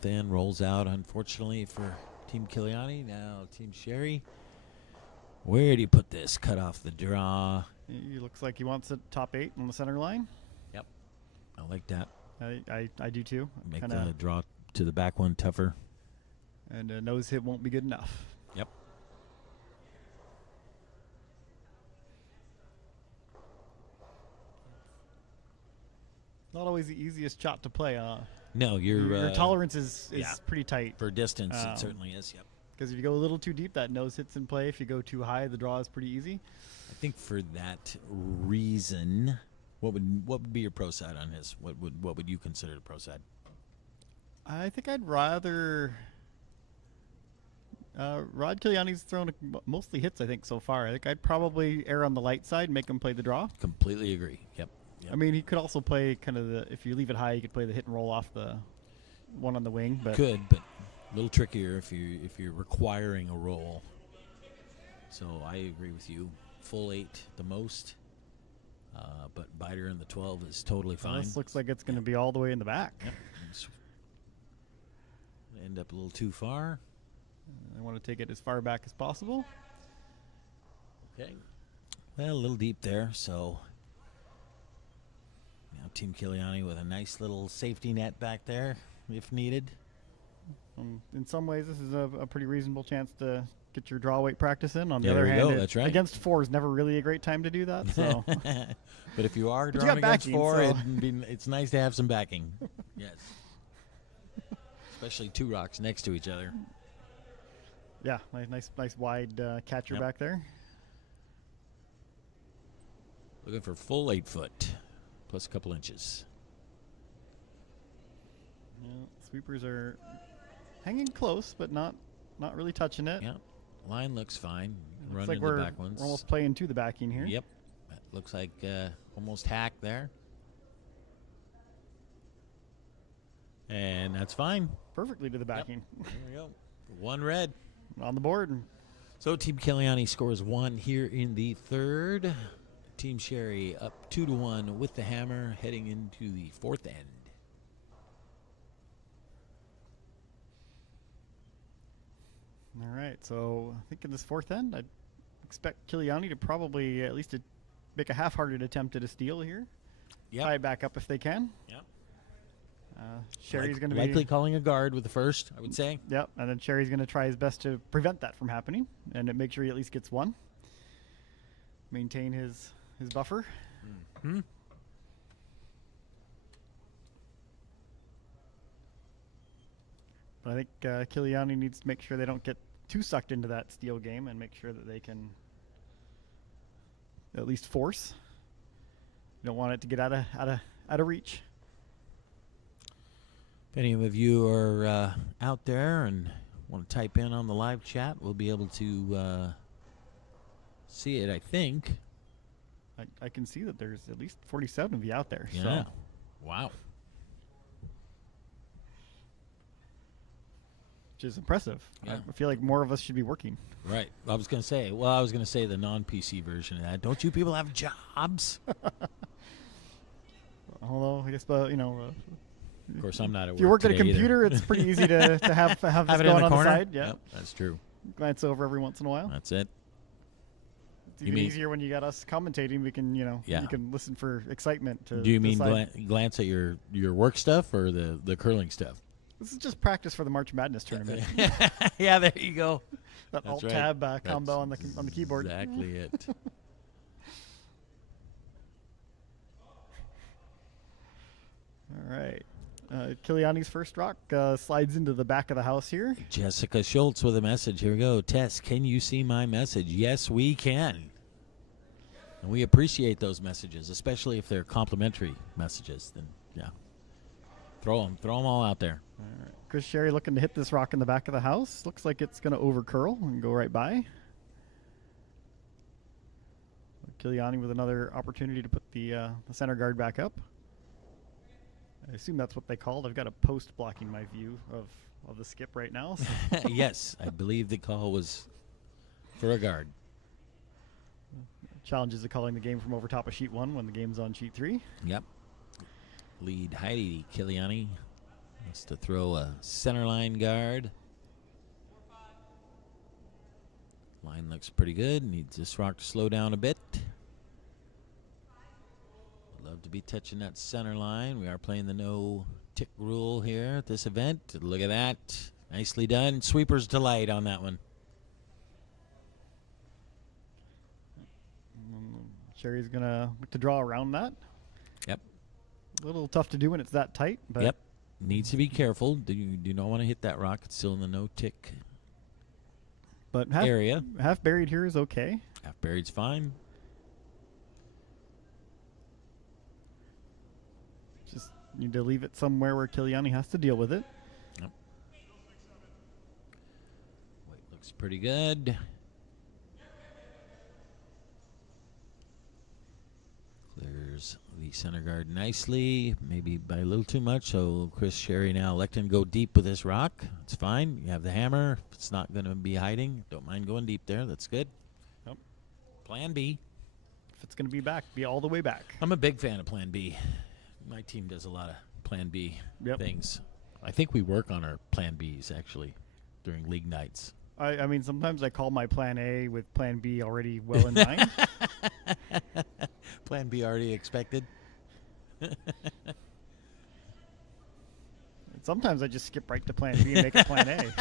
Thin rolls out, unfortunately, for Team Kiliani. Now Team Sherry. Where do you put this? Cut off the draw. He looks like he wants it top 8 on the center line. Yep. I like that. I do too. Make the draw to the back one tougher. And a nose hit won't be good enough. Yep. Not always the easiest shot to play. No, your tolerance is yeah, pretty tight. for distance. It certainly is. Yep. Because if you go a little too deep, that nose hits in play. If you go too high, the draw is pretty easy. I think for that reason, what would be your pro side on his? What would you consider the pro side? I think I'd rather. Rod Kiliani's thrown mostly hits, I think, so far. I think I'd probably err on the light side, make him play the draw. Completely agree. Yep. I mean, he could also play kind of if you leave it high, you could play the hit and roll off the one on the wing. But but a little trickier if you're requiring a roll. So I agree with you. Full 8 the most, but biter in the 12 is totally fine. This looks like it's going to be all the way in the back. Yep. End up a little too far. I want to take it as far back as possible. Okay. Well, a little deep there, so now Team Kiliani with a nice little safety net back there if needed. In some ways, this is a pretty reasonable chance to get your draw weight practice in. On the Yeah, other there you hand, go, that's right. Against 4 is never really a great time to do that. So, But if you are But you drawing got against backing, 4, so- it's nice to have some backing. Yes. Especially 2 rocks next to each other. yeah, nice wide catcher Yep. back there. Looking for full 8 foot, plus a couple inches. Yeah, sweepers are hanging close, but not really touching it. Yeah. Line looks fine. Looks Run like into we're the back ones. almost playing to the backing here. Yep. That looks like almost hack there. And that's fine. Perfectly to the backing. There we go. 1 red. On the board. So Team Kiliani scores 1 here in the 3rd. Team Sherry up 2-1 with the hammer heading into the 4th end. All right, so I think in this 4th end, I'd expect Kiliani to probably at least make a half-hearted attempt at a steal here. Yep. Tie it back up if they can. Yep. Sherry's going to be likely calling a guard with the first, I would say. Yep, and then Sherry's going to try his best to prevent that from happening and make sure he at least gets 1. Maintain his buffer. Mm-hmm. But I think Kiliani needs to make sure they don't get too sucked into that steal game and make sure that they can at least force. You don't want it to get out of reach. If any of you are out there and want to type in on the live chat, we'll be able to see it, I think. I can see that there's at least 47 of you out there. Yeah. So. Wow. Which is impressive. Yeah. I feel like more of us should be working. Right. I was going to say the non-PC version of that. Don't you people have jobs? Although, I guess, Of course, I'm not at work. If you work at a today computer, either. it's pretty easy to have this Have it going in the on the corner? side. Yeah. Yep, that's true. Glance over every once in a while. That's it. It's even easier when you got us commentating. We can, you can listen for excitement. Do you mean glance at your work stuff or the curling stuff? This is just practice for the March Madness tournament. Yeah, there you go. That That's Alt-Tab right. combo on the keyboard. Exactly it. All right. Kiliani's first rock slides into the back of the house here. Jessica Schultz with a message. Here we go. Tess, can you see my message? Yes, we can. And we appreciate those messages, especially if they're complimentary messages. Then, yeah. Throw them all out there. All right. Chris Sherry looking to hit this rock in the back of the house. Looks like it's going to over curl and go right by. Kiliani with another opportunity to put the center guard back up. I assume that's what they called. I've got a post blocking my view of the skip right now. So. Yes, I believe the call was for a guard. Challenges of calling the game from over top of sheet 1 when the game's on sheet 3. Yep. Lead Heidi Kiliani wants to throw a center line guard. Line looks pretty good. Needs this rock to slow down a bit. Love to be touching that center line. We are playing the no tick rule here at this event. Look at that. Nicely done. Sweeper's delight on that one. Sherry's going to look to draw around that. Yep. A little tough to do when it's that tight. But yep. Needs to be careful. You do not want to hit that rock. It's still in the no tick area. Half buried here is okay. Half buried's fine. Just need to leave it somewhere where Kiliani has to deal with it. Yep. Weight looks pretty good. Clears the center guard nicely, maybe by a little too much. So Chris Sherry now electing to go deep with this rock. It's fine. You have the hammer. If it's not going to be hiding, don't mind going deep there. That's good. Yep. Plan B. If it's going to be back, be all the way back. I'm a big fan of Plan B. My team does a lot of Plan B things. I think we work on our Plan Bs, actually, during league nights. I mean, sometimes I call my Plan A with Plan B already well in mind. Plan B already expected. Sometimes I just skip right to Plan B and make it Plan A.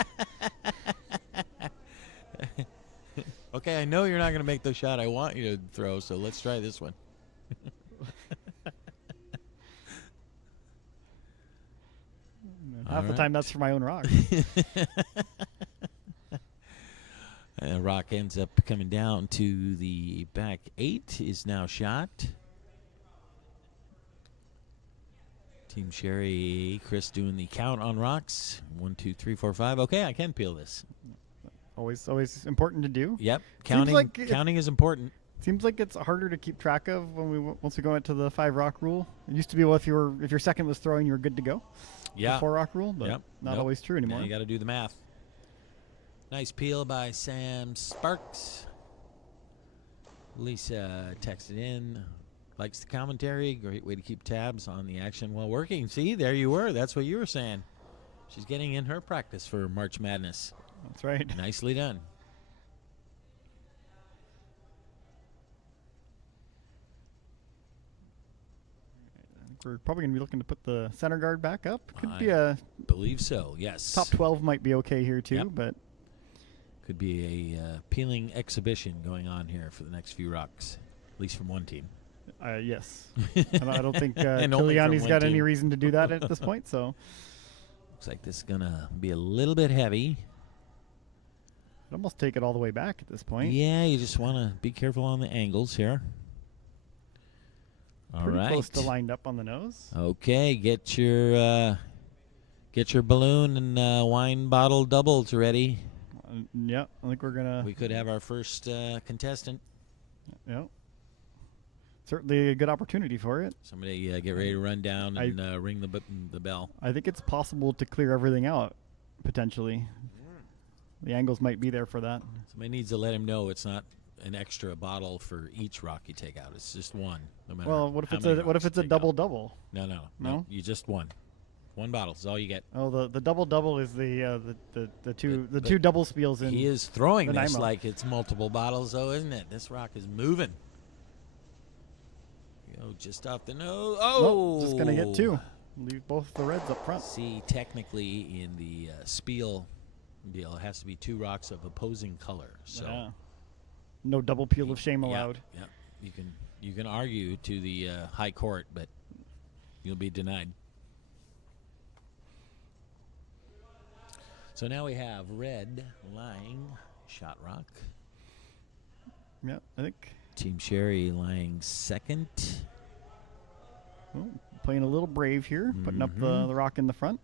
Okay, I know you're not going to make the shot I want you to throw, so let's try this one. Half the time that's for my own rock. Rock ends up coming down to the back 8, is now shot. Team Sherry, Chris doing the count on rocks. 1, 2, 3, 4, 5. Okay, I can peel this. Always important to do. Yep, counting is important. Seems like it's harder to keep track of once we go into the 5 rock rule. It used to be, well, if your second was throwing, you were good to go. Yeah. The 4 rock rule, but not always true anymore. Now you got to do the math. Nice peel by Sam Sparks. Lisa texted in. Likes the commentary. Great way to keep tabs on the action while working. See, there you were. That's what you were saying. She's getting in her practice for March Madness. That's right. Nicely done. We're probably going to be looking to put the center guard back up. I believe so, yes. Top 12 might be okay here too, Yep. but could be a peeling exhibition going on here for the next few rocks, at least from one team. Yes. I don't think And only from Kiliani's one got team. any reason to do that at this point. So Looks like this is going to be a little bit heavy. I'd almost take it all the way back at this point. Yeah, you just want to be careful on the angles here. All Pretty right. close to lined up on the nose. Okay, get your Get your balloon and wine bottle doubles ready. Yeah, I think we're gonna. We could have our first contestant. Yeah. Certainly a good opportunity for it. Somebody get ready to run down and ring the bell. I think it's possible to clear everything out, potentially. The angles might be there for that. Somebody needs to let him know it's not an extra bottle for each rock you take out. It's just one. No matter. Well, what if it's a double? No. You just one. One bottle is all you get. Oh, the double is the two double spiels in. He is throwing this Nanaimo. like it's multiple bottles, though, isn't it? This rock is moving. Just off the nose. Oh, just gonna get two. Leave both the reds up front. See, technically in the spiel deal, it has to be two rocks of opposing color. So no double peel of shame allowed. Yeah, you can argue to the high court, but you'll be denied. So now we have red lying shot rock. Yeah, I think Team Sherry lying second. Oh, playing a little brave here, putting up the rock in the front.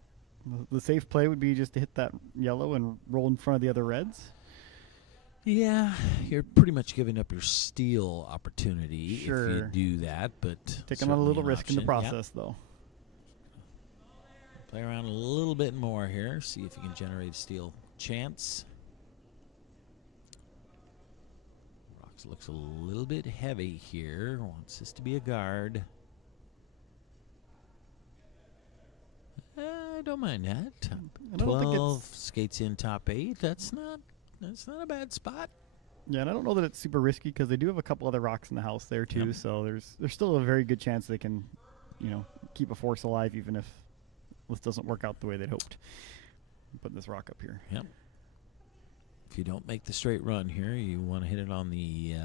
The safe play would be just to hit that yellow and roll in front of the other reds. Yeah, you're pretty much giving up your steal opportunity if you do that, but taking on a little risk in the process, though. Play around a little bit more here, see if you can generate a steal chance. Rocks looks a little bit heavy here. Wants this to be a guard. I don't mind that. 12 skates in top 8. That's not a bad spot. Yeah, and I don't know that it's super risky because they do have a couple other rocks in the house there too. Yep. So there's still a very good chance they can, keep a force alive even if this doesn't work out the way they'd hoped. Putting this rock up here. Yep. If you don't make the straight run here, you want to hit it on the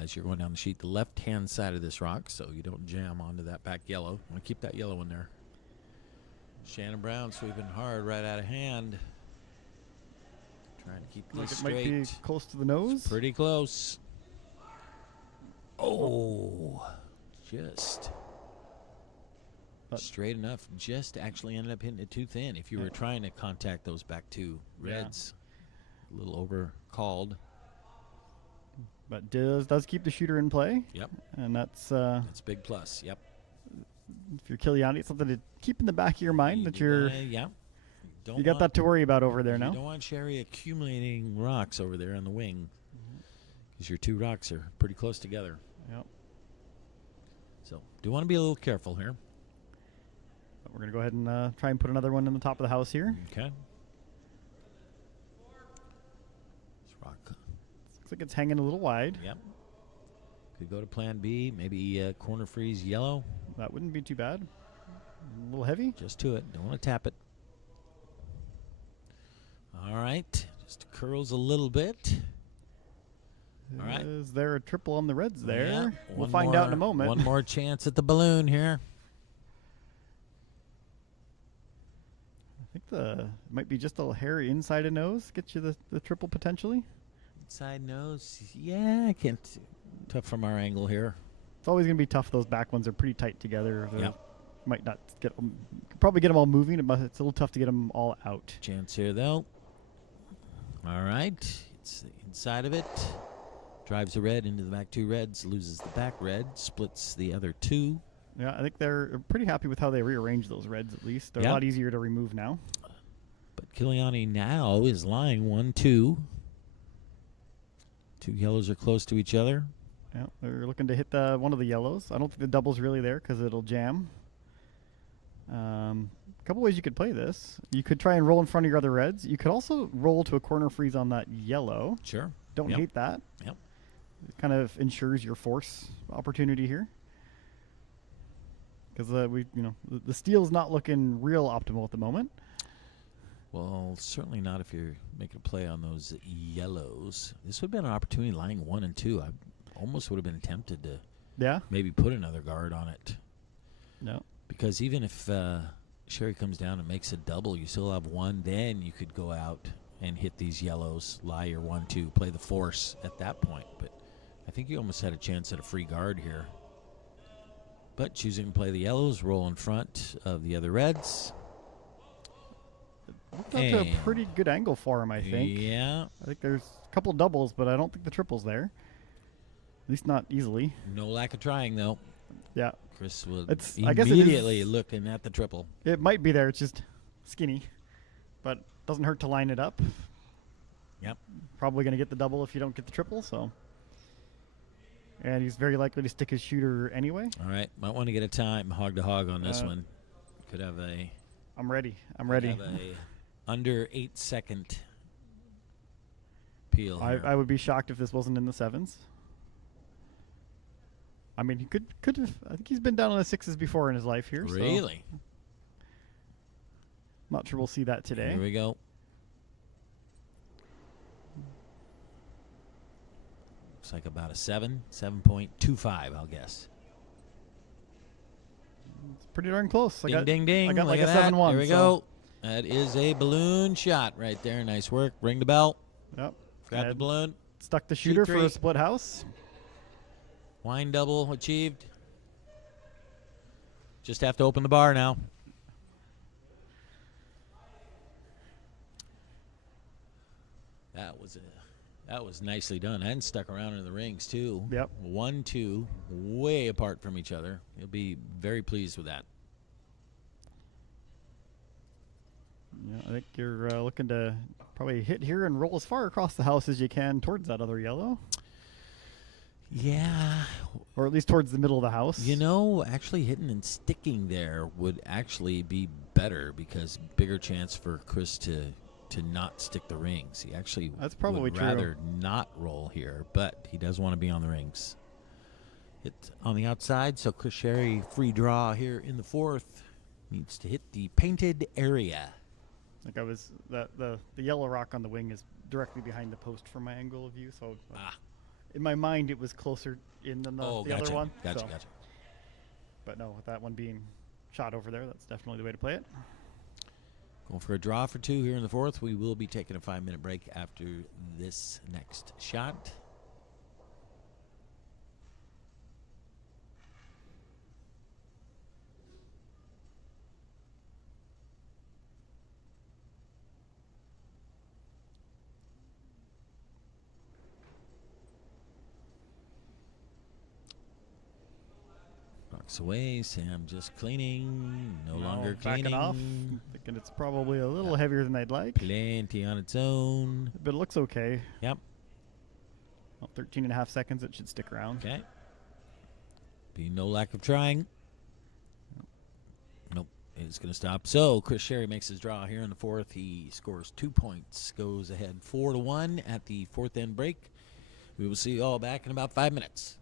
as you're going down the sheet, the left-hand side of this rock, so you don't jam onto that back yellow. You want to keep that yellow in there. Shannon Brown sweeping hard right out of hand. Trying to keep this straight. It might be close to the nose. It's pretty close. Oh, just straight enough. Just actually ended up hitting it too thin. If you were trying to contact those back two reds, a little over called. But does keep the shooter in play. Yep. And that's a big plus. Yep. If you're Kiliani, it's something to keep in the back of your mind that you're. You got that to worry about over there now. You don't want Sherry accumulating rocks over there on the wing because your two rocks are pretty close together. Yep. So do want to be a little careful here. But we're going to go ahead and try and put another one in the top of the house here. Okay. This rock looks like it's hanging a little wide. Yep. Could go to plan B, maybe corner freeze yellow. That wouldn't be too bad. A little heavy. Just to it. Don't want to tap it. All right. Just curls a little bit. All right. Is there a triple on the reds there? Yeah. We'll find out in a moment. One more chance at the balloon here. I think it might be just a little hair inside a nose. Get you the triple potentially. Inside nose. Yeah, I can't. Tough from our angle here. It's always going to be tough. Those back ones are pretty tight together. Yep. Might not get them. Probably get them all moving, but it's a little tough to get them all out. Chance here, though. All right. It's the inside of it. Drives the red into the back two reds. Loses the back red. Splits the other two. Yeah, I think they're pretty happy with how they rearranged those reds, at least. They're a lot easier to remove now. But Kiliani now is lying 1-2. Two yellows are close to each other. Yeah, they're looking to hit one of the yellows. I don't think the double's really there because it'll jam. A couple ways you could play this. You could try and roll in front of your other reds. You could also roll to a corner freeze on that yellow. Sure. Don't hate that. Yep. It kind of ensures your force opportunity here. Because the steel's not looking real optimal at the moment. Well, certainly not if you're making a play on those yellows. This would have been an opportunity lying 1 and 2. I almost would have been tempted to maybe put another guard on it. No. Because even if Sherry comes down and makes a double, you still have one. Then you could go out and hit these yellows, lie your 1-2, play the force at that point. But I think you almost had a chance at a free guard here. But choosing to play the yellows, roll in front of the other reds. Worked out to a pretty good angle for him, I think. Yeah. I think there's a couple doubles, but I don't think the triple's there. At least not easily. No lack of trying, though. Yeah. Chris was I guess it immediately is, looking at the triple. it might be there. It's just skinny, but doesn't hurt to line it up. Yep. Probably going to get the double if you don't get the triple. So, and he's very likely to stick his shooter anyway. All right. Might want to get a time hog to hog on this one. Could have a. I'm ready. I'm ready. Have a under 8 second peel. I would be shocked if this wasn't in the sevens. I mean, he could have. I think he's been down on the sixes before in his life here. Really? So not sure we'll see that today. Here we go. Looks like about a 7.25, I'll guess. It's pretty darn close. Ding, ding, ding. I got Look like a at that. 7-1. Here we go. That is a balloon shot right there. Nice work. Ring the bell. Yep. Got the balloon. Stuck the shooter for three. a split house. Wine double achieved. Just have to open the bar now. That was nicely done. And stuck around in the rings too. Yep. 1, 2, way apart from each other. You'll be very pleased with that. Yeah, I think you're looking to probably hit here and roll as far across the house as you can towards that other yellow. Yeah. Or at least towards the middle of the house. You know, actually hitting and sticking there would actually be better because bigger chance for Chris to not stick the rings. He actually That's probably would true. rather not roll here, but he does want to be on the rings. It's on the outside, so Chris Sherry, free draw here in the fourth, needs to hit the painted area. Like the yellow rock on the wing is directly behind the post from my angle of view, so in my mind it was closer in than the gotcha. other one. Gotcha. But no, with that one being shot over there, that's definitely the way to play it. Going for a draw for 2 here in the fourth. We will be taking a 5-minute break after this next shot. Rocks away. Sam just cleaning. No longer cleaning. Backing off. Thinking it's probably a little heavier than they'd like. Plenty on its own. But it looks okay. Yep. Well, 13 and a half seconds. It should stick around. Okay. Be no lack of trying. Nope. It's going to stop. So Chris Sherry makes his draw here in the fourth. He scores 2 points. Goes ahead 4-1 at the fourth end break. We will see you all back in about 5 minutes.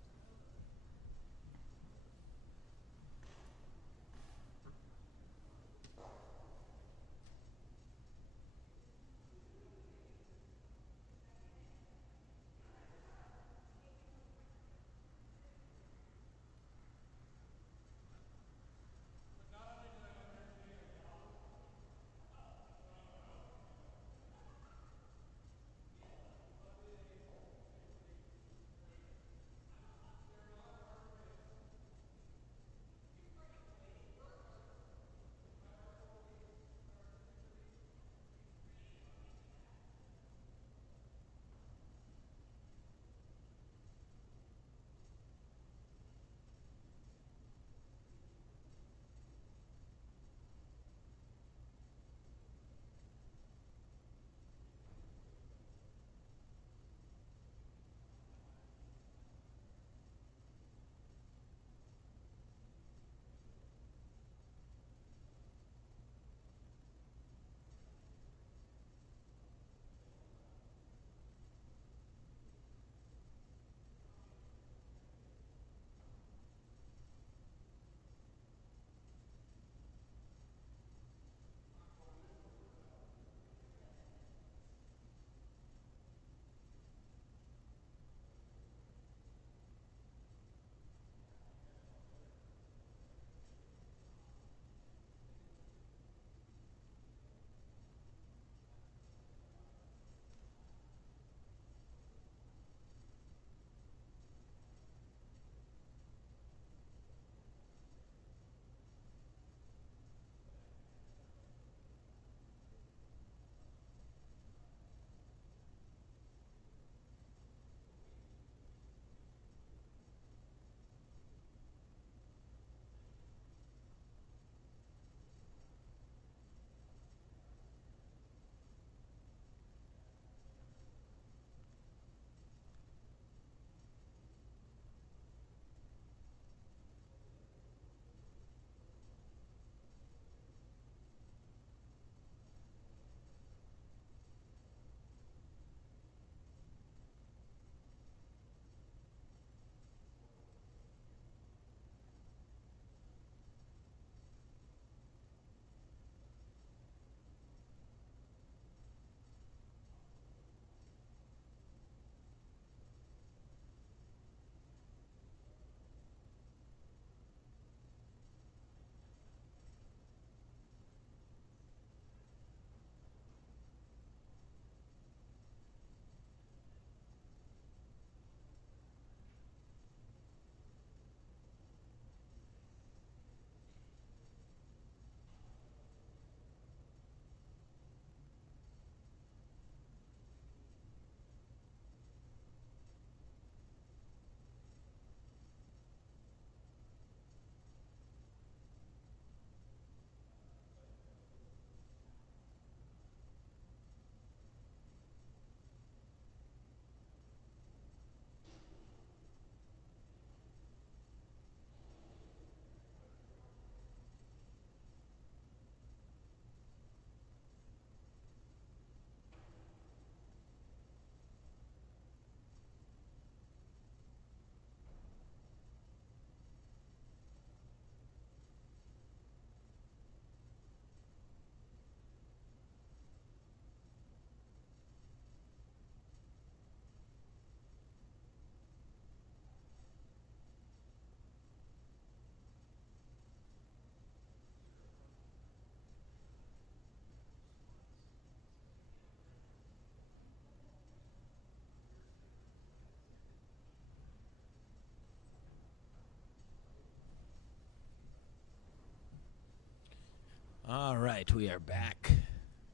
right, we are back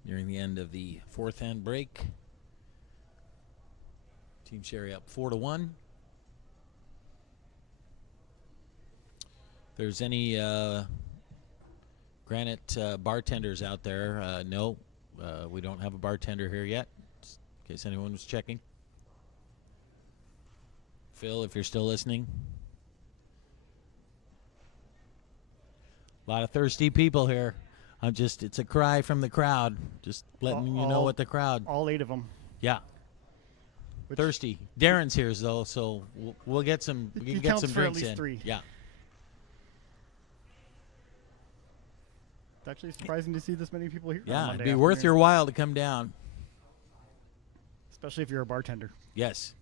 nearing the end of the fourth end break. Team Sherry up 4-1. If there's any Granite bartenders out there, no, we don't have a bartender here yet, just in case anyone was checking. Phil, if you're still listening. A lot of thirsty people here. It's a cry from the crowd. Just letting you know what the crowd. All 8 of them. Yeah. Thirsty. Darren's here, though, so we'll get some. We can get some for drinks at least in. 3. Yeah. It's actually surprising to see this many people here. Yeah, it'd be worth your while to come down. Especially if you're a bartender. Yes.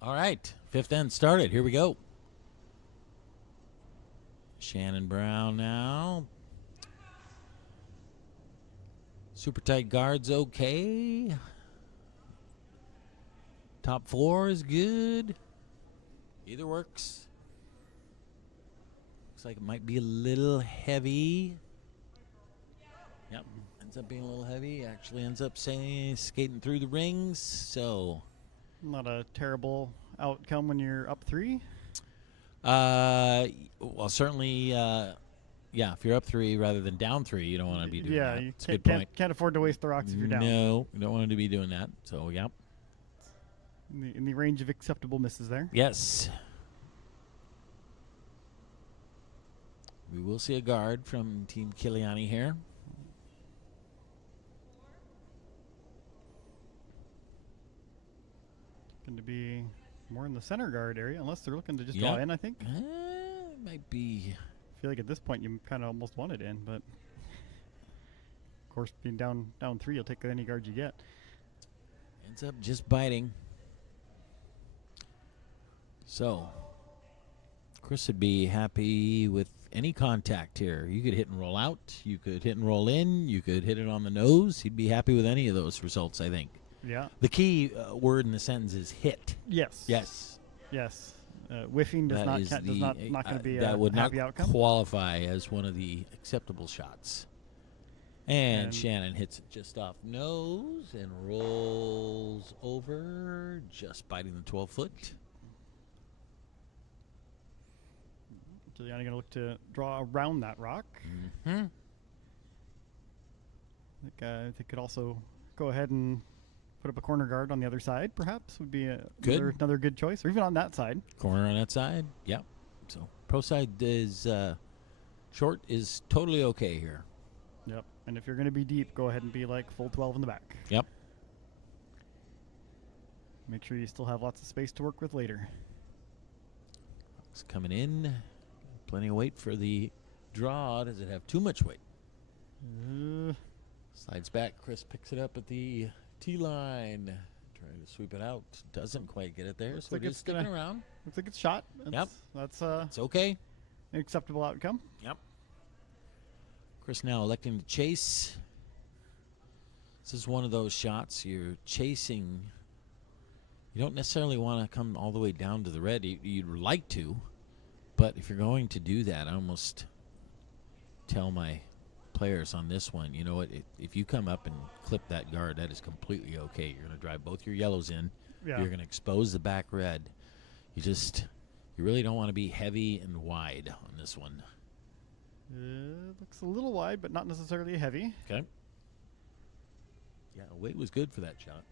All right. Fifth end started. Here we go. Shannon Brown now. Super tight guard's okay. Top 4 is good. Either works. Looks like it might be a little heavy. Yep, ends up being a little heavy. Actually ends up skating through the rings. So, not a terrible outcome when you're up 3. Well, certainly, yeah. If you're up 3 rather than down 3, you don't want to be doing that. Yeah, It's a good point. Can't afford to waste the rocks if you're down. No, you don't want to be doing that. So, yeah. In the range of acceptable misses there. Yes. We will see a guard from Team Kiliani here. Going to be more in the center guard area, unless they're looking to just draw in, I think. It might be. I feel like at this point you kind of almost want it in, but of course being down 3, you'll take any guard you get. Ends up just biting. So, Chris would be happy with any contact here. You could hit and roll out. You could hit and roll in. You could hit it on the nose. He'd be happy with any of those results, I think. Yeah. The key word in the sentence is hit. Yes. Yes. Yes. Whiffing does not going to be that a would happy not outcome. qualify as one of the acceptable shots. And Shannon hits it just off nose and rolls over, just biting the 12-foot. Giuliani going to look to draw around that rock. Mm-hmm. I think they could also go ahead and put up a corner guard on the other side, perhaps, would be another good choice, or even on that side. Corner on that side, yep. So pro side is short is totally okay here. Yep, and if you're going to be deep, go ahead and be like full 12 in the back. Yep. Make sure you still have lots of space to work with later. It's coming in. Plenty of weight for the draw. Does it have too much weight? Slides back. Chris picks it up at the tee line. Trying to sweep it out. Doesn't quite get it there. Looks so like it is sticking around. Looks like it's shot. That's it's okay. An acceptable outcome. Yep. Chris now electing to chase. This is one of those shots you're chasing. You don't necessarily want to come all the way down to the red. You'd like to. But if you're going to do that, I almost tell my players on this one, you know what, if you come up and clip that guard, that is completely okay. You're going to drive both your yellows in. Yeah. You're going to expose the back red. You really don't want to be heavy and wide on this one. Looks a little wide, but not necessarily heavy. Okay. Yeah, weight was good for that shot.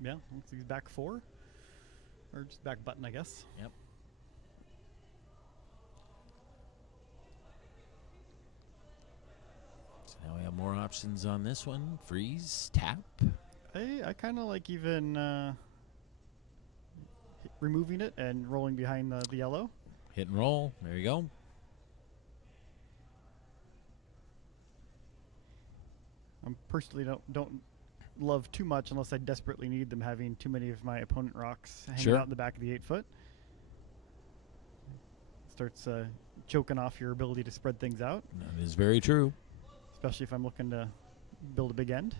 Yeah, looks like he's back 4. Or just back button, I guess. Yep. Now we have more options on this one. Freeze, tap. I kind of like even removing it and rolling behind the yellow. Hit and roll. There you go. I personally don't love too much unless I desperately need them, having too many of my opponent rocks hanging out in the back of the 8-foot. Starts choking off your ability to spread things out. That is very true. Especially if I'm looking to build a big end.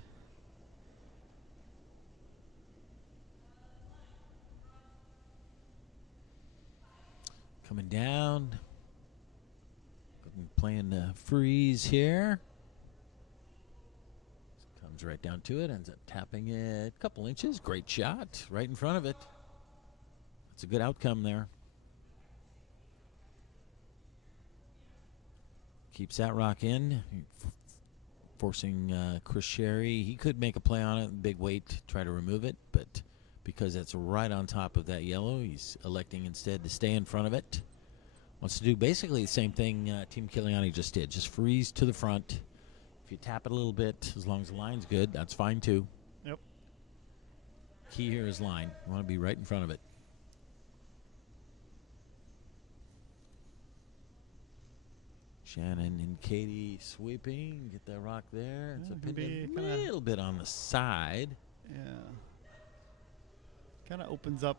Coming down. Playing the freeze here. Comes right down to it, ends up tapping it a couple inches. Great shot, right in front of it. That's a good outcome there. Keeps that rock in, forcing Chris Sherry. He could make a play on it, big weight, try to remove it, but because it's right on top of that yellow, he's electing instead to stay in front of it. Wants to do basically the same thing Team Kiliani just did. Just freeze to the front. If you tap it a little bit, as long as the line's good, that's fine too. Yep. Key here is line. You want to be right in front of it. Shannon and Katie sweeping. Get that rock there. It's a little bit on the side. Yeah. Kind of opens up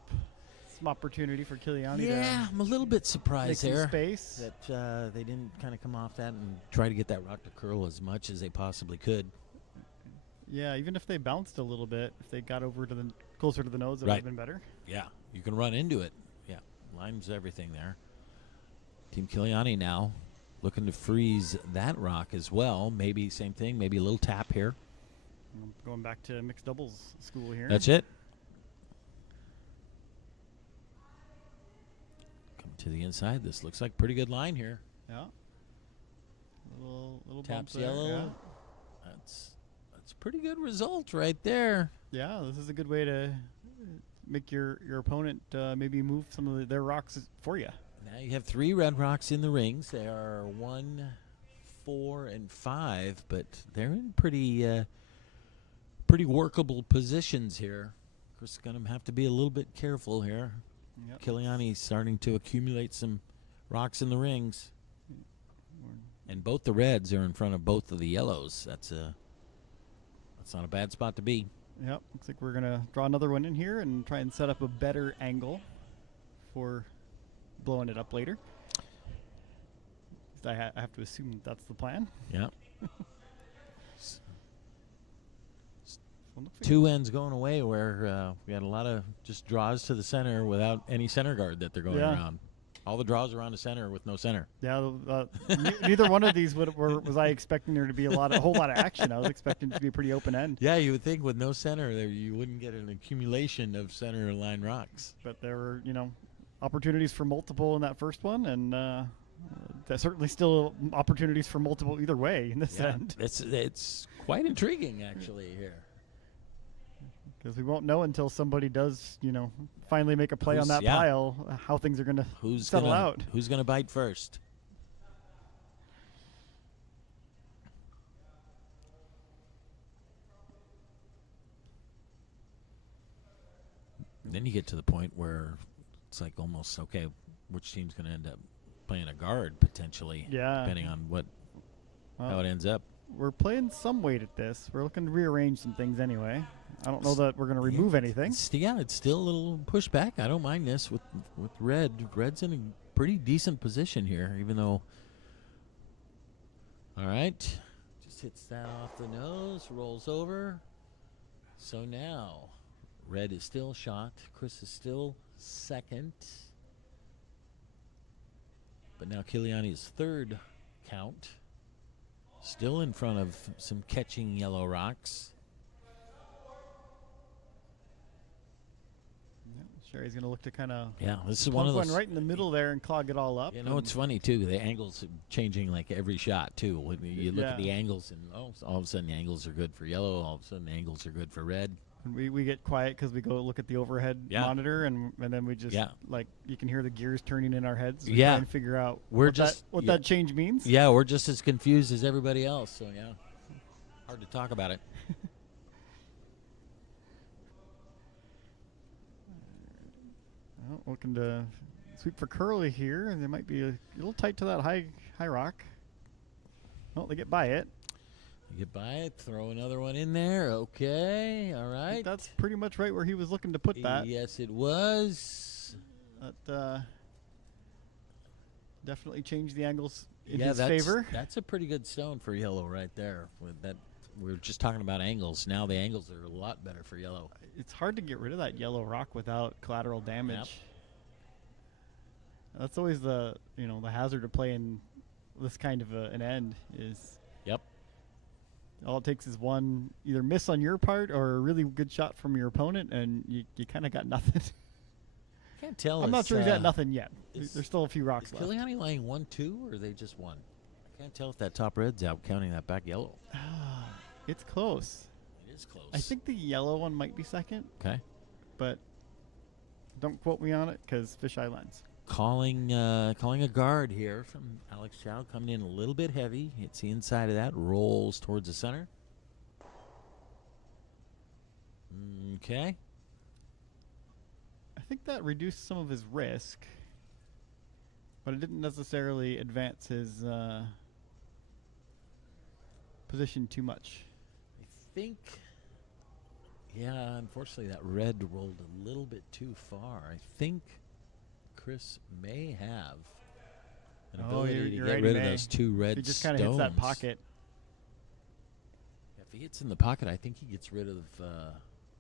some opportunity for Kiliani. Yeah, I'm a little bit surprised there space that they didn't kind of come off that and try to get that rock to curl as much as they possibly could. Yeah, even if they bounced a little bit, if they got over to the closer to the nose, it would have been better. Yeah, you can run into it. Yeah, line's everything there. Team Kiliani now looking to freeze that rock as well. Maybe same thing, maybe a little tap here. Going back to mixed doubles school here. That's it. Come to the inside. This looks like pretty good line here. Yeah. Little Taps bump there, yellow. yeah. That's pretty good result right there. Yeah, this is a good way to make your opponent maybe move some of their rocks for you. Now you have 3 red rocks in the rings. They are 1, 4, and 5, but they're in pretty workable positions here. Of course, going to have to be a little bit careful here. Yep. Kiliani's starting to accumulate some rocks in the rings, and both the reds are in front of both of the yellows. That's not a bad spot to be. Yep, looks like we're gonna draw another one in here and try and set up a better angle for blowing it up later. I have to assume that's the plan. Yeah. Well, 2 ends going away where we had a lot of just draws to the center without any center guard that they're going around. All the draws around the center with no center. Yeah, neither one of these was I expecting there to be a whole lot of action. I was expecting it to be a pretty open end. Yeah, you would think with no center there you wouldn't get an accumulation of center line rocks. But there were, opportunities for multiple in that first one, and there's certainly still opportunities for multiple either way in this end. It's quite intriguing actually here. Because we won't know until somebody does, finally make a play on that pile, how things are going to settle out. Who's going to bite first? Then you get to the point where it's like almost, okay, which team's going to end up playing a guard potentially, depending on how it ends up. We're playing some weight at this. We're looking to rearrange some things anyway. I don't know that we're going to remove anything. It's still a little pushback. I don't mind this with red. Red's in a pretty decent position here, even though. All right, just hits that off the nose, rolls over. So now, red is still shot. Chris is still second, but now Kiliani's third count. Still in front of some catching yellow rocks. Sherry's going to look to kind of this is one of those right in the middle there and clog it all up. It's funny too. The angles are changing like every shot too. When you look at the angles, and all of a sudden the angles are good for yellow. All of a sudden the angles are good for red. And we get quiet because we go look at the overhead monitor, and then we just like you can hear the gears turning in our heads. We try and figure out what that change means. Yeah, we're just as confused as everybody else. So hard to talk about it. Looking to sweep for Curly here, and they might be a little tight to that high rock. Well, they get by it. Throw another one in there. Okay, all right. That's pretty much right where he was looking to put that. Yes, it was. That definitely changed the angles in his favor. That's a pretty good stone for yellow right there. With that, we were just talking about angles. Now the angles are a lot better for yellow. It's hard to get rid of that yellow rock without collateral damage. Yep. That's always the the hazard of playing this kind of an end is. Yep. All it takes is one either miss on your part or a really good shot from your opponent, and you kind of got nothing. Can't tell. I'm not sure he's got nothing yet. is- There's still a few rocks Is left. Kiliani laying 1-2, or are they just one? I can't tell if that top red's out counting that back yellow. It's close. It is close. I think the yellow one might be second, Okay. but don't quote me on it because fisheye lens. Calling a guard here from Alex Chow, coming in a little bit heavy. Hits the inside of that, rolls towards the center. Okay. I think that reduced some of his risk, but it didn't necessarily advance his position too much. I think, yeah, unfortunately that red rolled a little bit too far. I think Chris may have an ability to you're get right, rid he of may. those two red He just stones. kind of hits that pocket. If he hits in the pocket, I think he gets rid of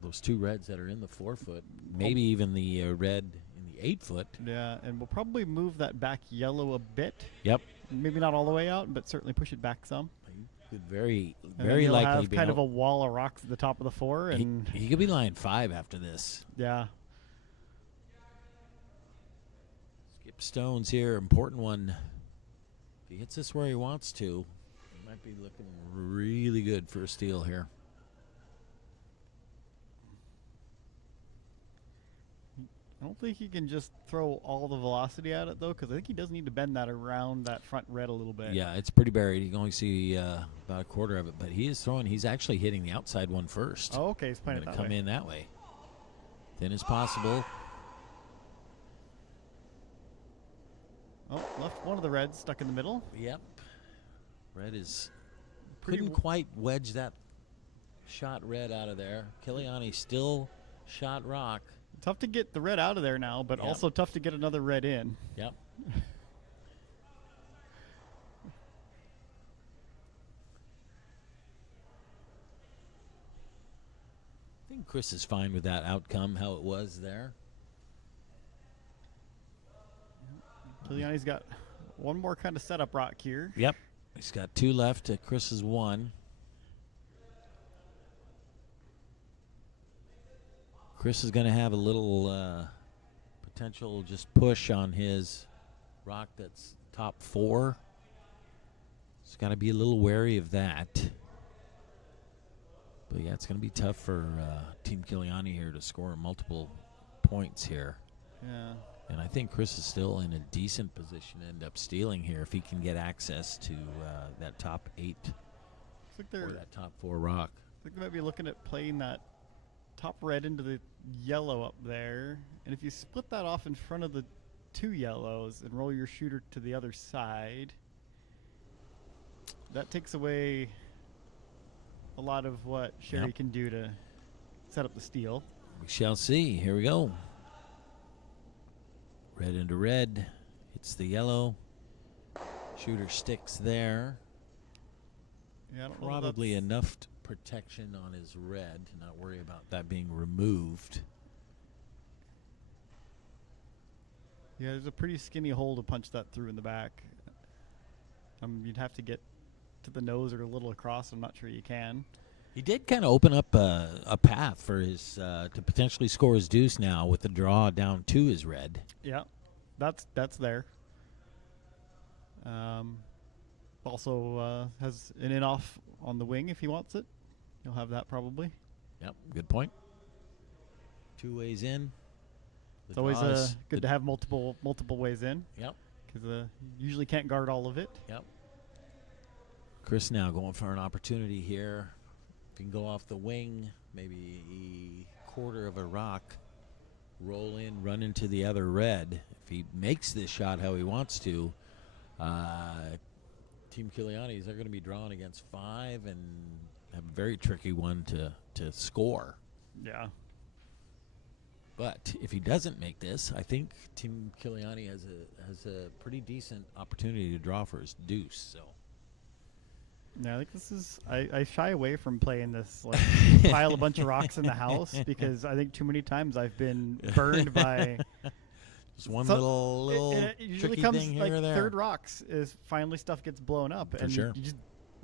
those two reds that are in the 4-foot, maybe even the red in the 8-foot. Yeah, and we'll probably move that back yellow a bit. Yep. Maybe not all the way out, but certainly push it back some. He could very And then you'll likely have be kind of a wall of rocks at the top of the 4, and he could be lying 5 after this. yeah. Skip stones here, important one. If he hits this where he wants to, he might be looking really good for a steal here. I don't think he can just throw all the velocity at it, though, because I think he does need to bend that around that front red a little bit. Yeah, it's pretty buried. You can only see about a quarter of it, but he is throwing. He's actually hitting the outside one first. Oh, okay, he's playing it Going that to come way. in that way. Thin as possible. Oh, left one of the reds stuck in the middle. Yep. Red is Pretty couldn't quite wedge that shot red out of there. Kiliani still shot rock. Tough to get the red out of there now, but Yep. also tough to get another red in. Yep. I think Chris is fine with that outcome, how it was there. Kiliani's got one more kind of setup rock here. Yep. He's got 2 left. Chris is 1. Chris is going to have a little potential just push on his rock that's top 4. He's got to be a little wary of that. But yeah, it's going to be tough for Team Kiliani here to score multiple points here. Yeah. And I think Chris is still in a decent position to end up stealing here if he can get access to that top 8 Looks like they're or that top 4 rock. I think they might be looking at playing that top red into the yellow up there. And if you split that off in front of the 2 yellows and roll your shooter to the other side, that takes away a lot of what Sherry Yep. can do to set up the steal. We shall see. Here we go. Red into red. Hits the yellow. Shooter sticks there. Yeah, I don't know if Probably that's- enough protection on his red to not worry about that being removed. Yeah, there's a pretty skinny hole to punch that through in the back. You'd have to get to the nose or a little across. I'm not sure you can. He did kind of open up a path for his to potentially score his deuce now with the draw down to his red. Yeah, that's there. Also has an in off on the wing if he wants it. He'll have that probably. Yep, good point. 2 ways in. The It's always draw is good to have multiple ways in Yep, because you usually can't guard all of it. yep. Chris now going for an opportunity here. If he can go off the wing, maybe a quarter of a rock, roll in, run into the other red. If he makes this shot how he wants to, Team Kiliani's, they're going to be drawn against 5 and have a very tricky one to score. Yeah. But if he doesn't make this, I think Team Kiliani has a pretty decent opportunity to draw for his deuce. So. Yeah, I think this is. I shy away from playing this like pile a bunch of rocks in the house because I think too many times I've been burned by. Just one So little it usually tricky comes thing here like or there. third rocks is finally stuff gets blown up For and sure. you just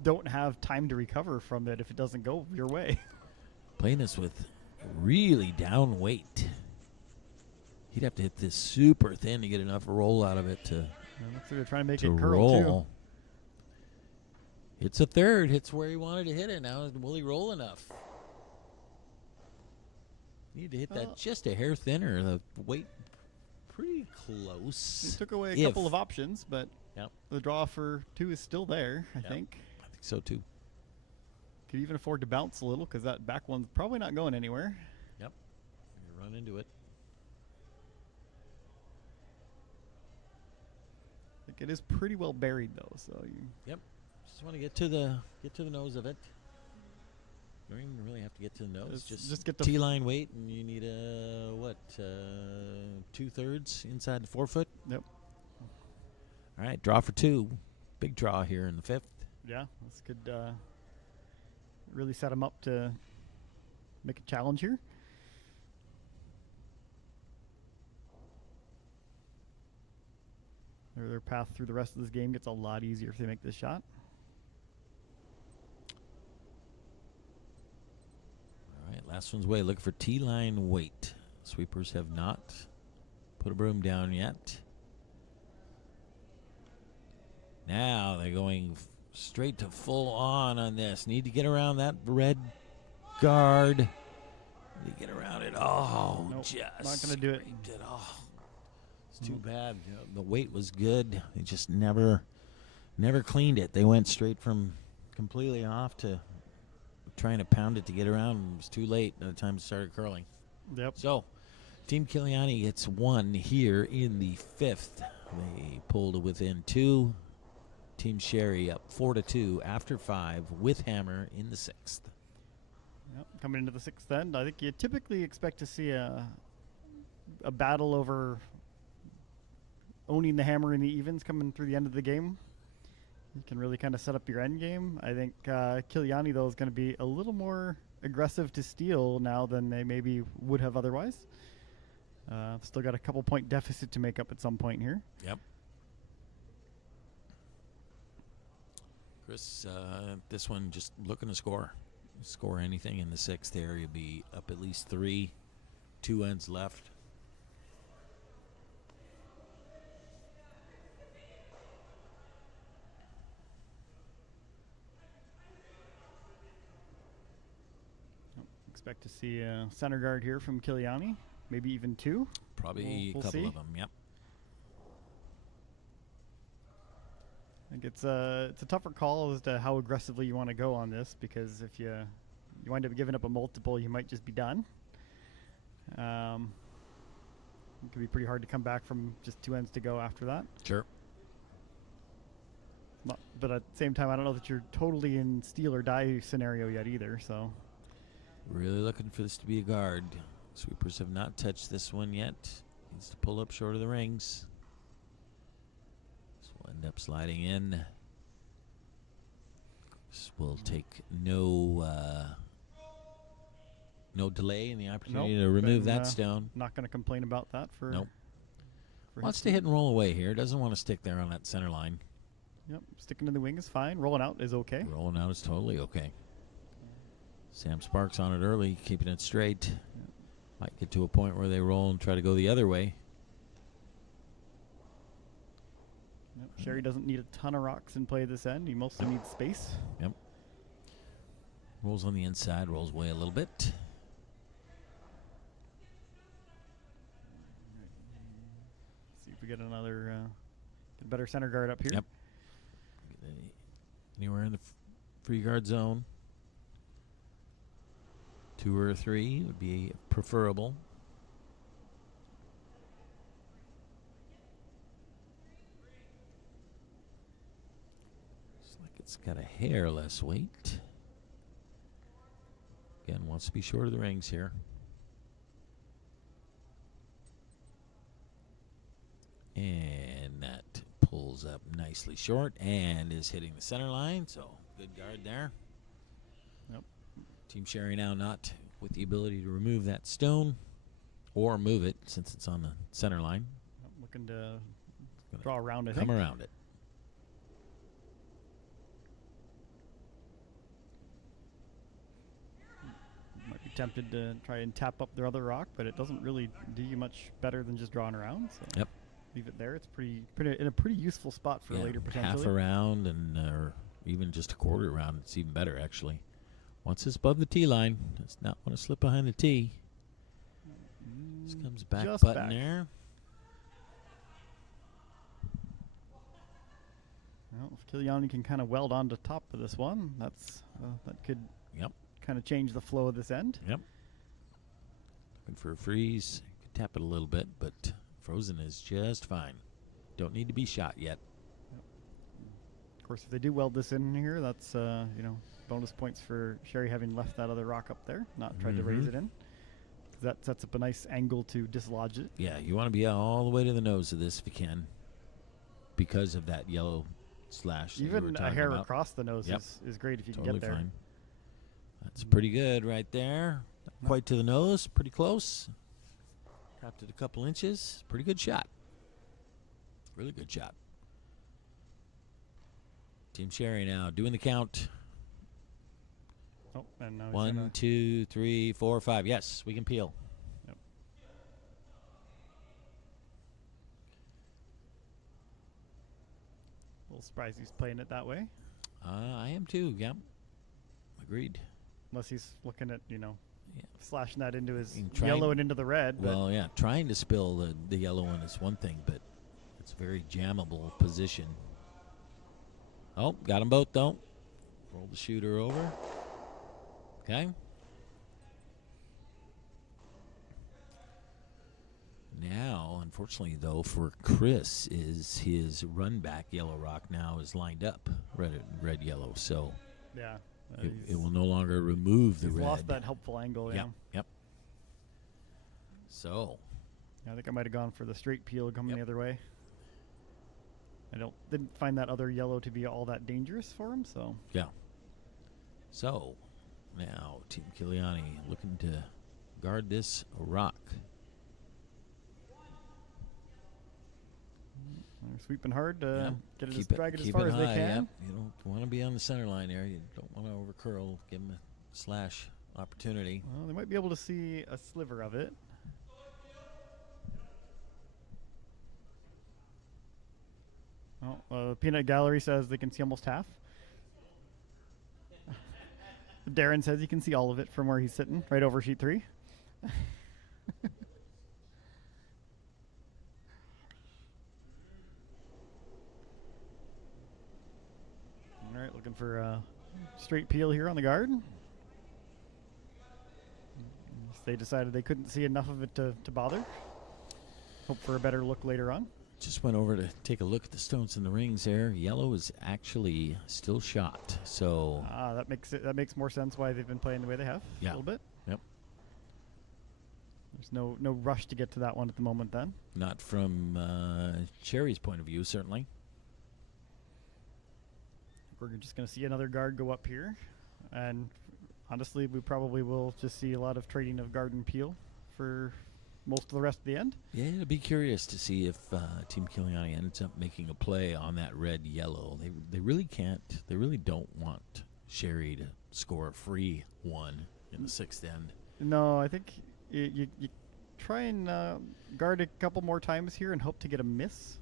don't have time to recover from it if it doesn't go your way. Playing this with really down weight. He'd have to hit this super thin to get enough roll out of it to, Looks like they're trying to make to it curl roll. It's a third. Hits where he wanted to hit it. Now, will he roll enough? Need to hit that just a hair thinner. The weight pretty close. He took away a couple of options, but Yep. the draw for 2 is still there, I think. I think so too. Could even afford to bounce a little because that back one's probably not going anywhere. Yep. You run into it. I think it is pretty well buried though, so you Yep. Just want to get to the nose of it. You don't even really have to get to the nose. just get the T-line weight, and you need a what? 2/3 inside the forefoot. Yep. All right, draw for 2. Big draw here in the 5th. Yeah, this could really set him up to make a challenge here. Their path through the rest of this game gets a lot easier if they make this shot. All right, last one's away. Look for T-line weight. Sweepers have not put a broom down yet. Now they're going straight to full on this. Need to get around that red guard. Need to get around it. Oh, Nope, just not gonna do it. scraped it. Oh, it's too bad. You know, the weight was good. They just never cleaned it. They went straight from completely off to trying to pound it to get around. It was too late by the time it started curling. Yep. So, Team Kiliani gets 1 here in the 5th. They pulled to within 2. Team Sherry up 4-2 after 5 with hammer in the 6th. Yep. Coming into the 6th end, I think you typically expect to see a battle over owning the hammer in the evens coming through the end of the game. You can really kind of set up your end game. I think Kiliani, though, is going to be a little more aggressive to steal now than they maybe would have otherwise. Still got a couple point deficit to make up at some point here. Yep. Chris, this one just looking to score. Score anything in the 6th there, you'll be up at least 3. 2 ends left. Expect to see a center guard here from Kiliani, maybe even 2. Probably We'll a couple see. of them, yep. I think it's a tougher call as to how aggressively you want to go on this, because if you wind up giving up a multiple, you might just be done. It could be pretty hard to come back from just 2 ends to go after that. Sure. But at the same time, I don't know that you're totally in steal or die scenario yet either. So Really looking for this to be a guard. Sweepers have not touched this one yet. Needs to pull up short of the rings. This will end up sliding in. This will take no delay in the opportunity to remove that stone. not going to complain about that for. Nope. for Wants his to hit and roll away here. Doesn't want to stick there on that center line. Yep, sticking to the wing is fine. Rolling out is okay. Rolling out is totally okay. Sam Sparks on it early, keeping it straight. Might get to a point where they roll and try to go the other way. Yep. Sherry doesn't need a ton of rocks in play this end. He mostly needs space. Yep. Rolls on the inside, rolls away a little bit. See if we get another, get a better center guard up here. Yep. Anywhere in the free guard zone. 2 or 3 would be preferable. Looks like it's got a hair less weight. Again, wants to be short of the rings here. And that pulls up nicely short and is hitting the center line, so good guard there. Yep. Team Sherry now not with the ability to remove that stone or move it since it's on the center line. Yep, looking to draw around, I Come think. around it. tempted to try and tap up their other rock, but it doesn't really do you much better than just drawing around. So Yep. leave it there. It's pretty in a pretty useful spot for later potentially. Half a round and or even just a quarter round. It's even better actually. Once it's above the tee line, does not want to slip behind the tee. This comes back Just button back. there. Well, if Kiliani can kind of weld on to top of this one, that's that could kind of change the flow of this end. Yep. Looking for a freeze. Could tap it a little bit, but frozen is just fine. Don't need to be shot yet. Of course, if they do weld this in here, that's bonus points for Sherry having left that other rock up there, not tried to raise it in. That sets up a nice angle to dislodge it. Yeah, you want to be all the way to the nose of this if you can, because of that yellow slash. Even a hair across the nose is great if you can get there. Fine. That's pretty good right there. Not quite to the nose, pretty close. Tapped it a couple inches. Pretty good shot. Really good shot. Team Sherry now doing the count. Oh, and now 1, 2, 3, 4, 5. Yes, we can peel. Yep. A little surprised he's playing it that way. I am too. Yep. Agreed. Unless he's looking at, slashing that into his Trying, yellow and into the red. Well, yeah, trying to spill the yellow one is one thing, but it's a very jammable position. Oh, got them both, though. Roll the shooter over. Okay. Now, unfortunately, though, for Chris, is his run back yellow rock now is lined up red yellow. So yeah, it will no longer remove the red. He's lost that helpful angle. Yeah. Yep. So. I think I might have gone for the straight peel coming the other way. Didn't find that other yellow to be all that dangerous for him. So. Yeah. So. Now, Team Kiliani looking to guard this rock. They're sweeping hard to drag it as keep far it as high, they can. Yep. You don't want to be on the center line there. You don't want to overcurl. Give them a slash opportunity. Well, they might be able to see a sliver of it. Well, Peanut Gallery says they can see almost half. Darren says he can see all of it from where he's sitting, right over sheet 3. All right, looking for a straight peel here on the guard. They decided they couldn't see enough of it to bother. Hope for a better look later on. Just went over to take a look at the stones in the rings there. Yellow is actually still shot. So that makes more sense why they've been playing the way they have. A little bit. Yep. There's no rush to get to that one at the moment then. Not from Cherry's point of view, certainly. We're just going to see another guard go up here. And honestly, we probably will just see a lot of trading of guard and peel for most of the rest of the end. Yeah, I'd be curious to see if Team Kiliani ends up making a play on that red-yellow. They really can't. They really don't want Sherry to score a free one in the sixth end. No, I think you try and guard a couple more times here and hope to get a miss.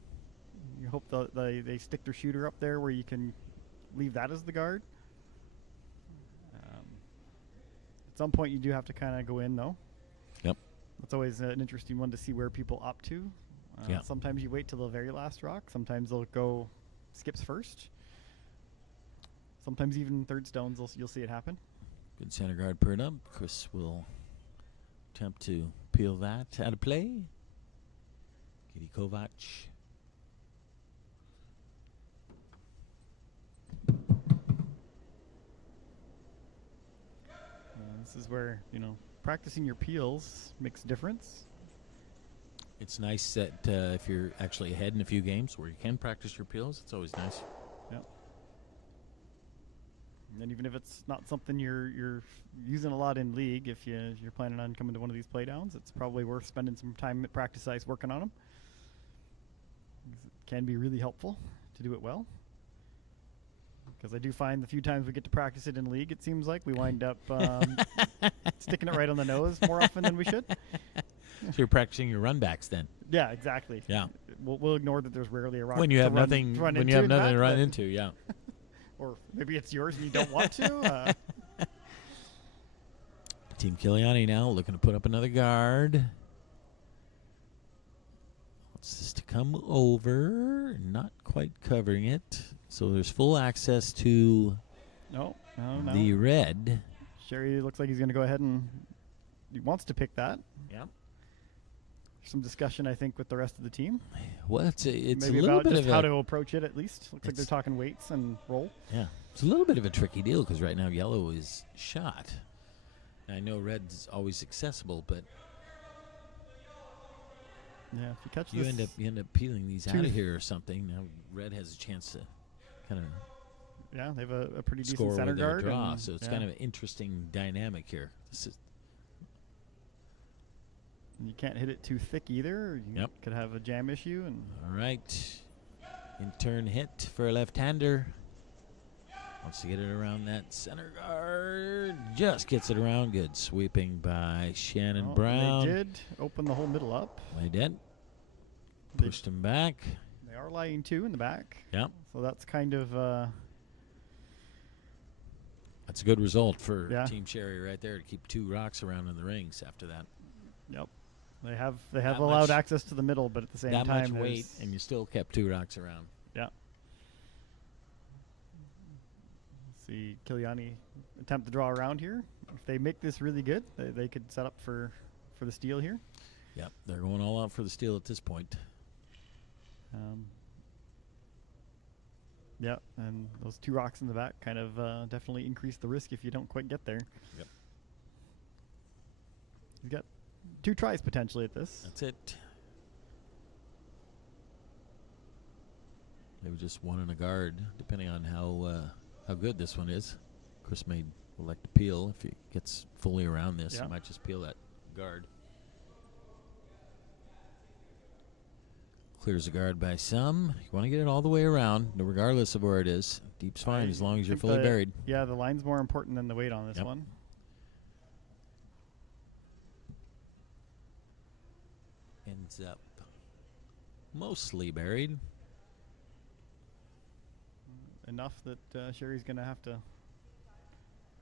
You hope they stick their shooter up there where you can leave that as the guard. At some point, you do have to kind of go in, though. Yep. It's always an interesting one to see where people opt to. Sometimes you wait till the very last rock. Sometimes they'll go skips first. Sometimes even third stones, you'll see it happen. Good center guard paired up. Chris will attempt to peel that out of play. Kitty Kovac. This is where, practicing your peels makes a difference. It's nice that if you're actually ahead in a few games where you can practice your peels, it's always nice. Yep. And then even if it's not something you're using a lot in league, if you're planning on coming to one of these playdowns, it's probably worth spending some time at practice ice working on them. It can be really helpful to do it well. Because I do find the few times we get to practice it in league, it seems like we wind up sticking it right on the nose more often than we should. So you're practicing your run backs then. Yeah, exactly. Yeah. We'll ignore that there's rarely a rock When you have to nothing, run when into you have in nothing that, to run but- into, yeah. Or maybe it's yours and you don't want to. Team Kiliani now looking to put up another guard. Wants this to come over, not quite covering it. So there's full access to No. the red. Sherry looks like he's going to go ahead and he wants to pick that. Yeah. Some discussion, I think, with the rest of the team. Well, it's a Maybe little about bit just of how a to approach it. At least looks like they're It's- talking weights and roll. yeah. It's a little bit of a tricky deal because right now yellow is shot. I know red's always accessible, but Yeah, if you catch you this, end up peeling these out Two- of here or something. Now red has a chance to kind of yeah, they have a pretty decent score center with their guard. draw, and- so it's yeah. kind of an interesting dynamic here. This is And you can't hit it too thick either. Or you Yep. could have a jam issue. And all right. In turn hit for a left-hander. Wants to get it around that center guard. Just gets it around. Good sweeping by Shannon well, Brown. they did open the whole middle up. They did. They- Pushed him back. They are lying two in the back. Yep. So that's kind of That's a good result for Yeah. Team Cherry right there to keep 2 rocks around in the rings after that. yep. They have That allowed much- access to the middle, but at the same that time, much weight, there's- and you still kept 2 rocks around. yeah. See Kiliani attempt to draw around here. If they make this really good, they could set up for the steal here. Yep, they're going all out for the steal at this point. Yeah, and those 2 rocks in the back kind of definitely increase the risk if you don't quite get there. Yep. He's got 2 tries potentially at this. That's it. Maybe just 1 and a guard, depending on how good this one is. Chris may elect to peel if he gets fully around this. Yeah. He might just peel that guard. Clears the guard by some. You want to get it all the way around, regardless of where it is. Deep's fine I as long as you're think fully buried. Yeah, the line's more important than the weight on this Yep. one. Ends up mostly buried. Enough that Sherry's going to have to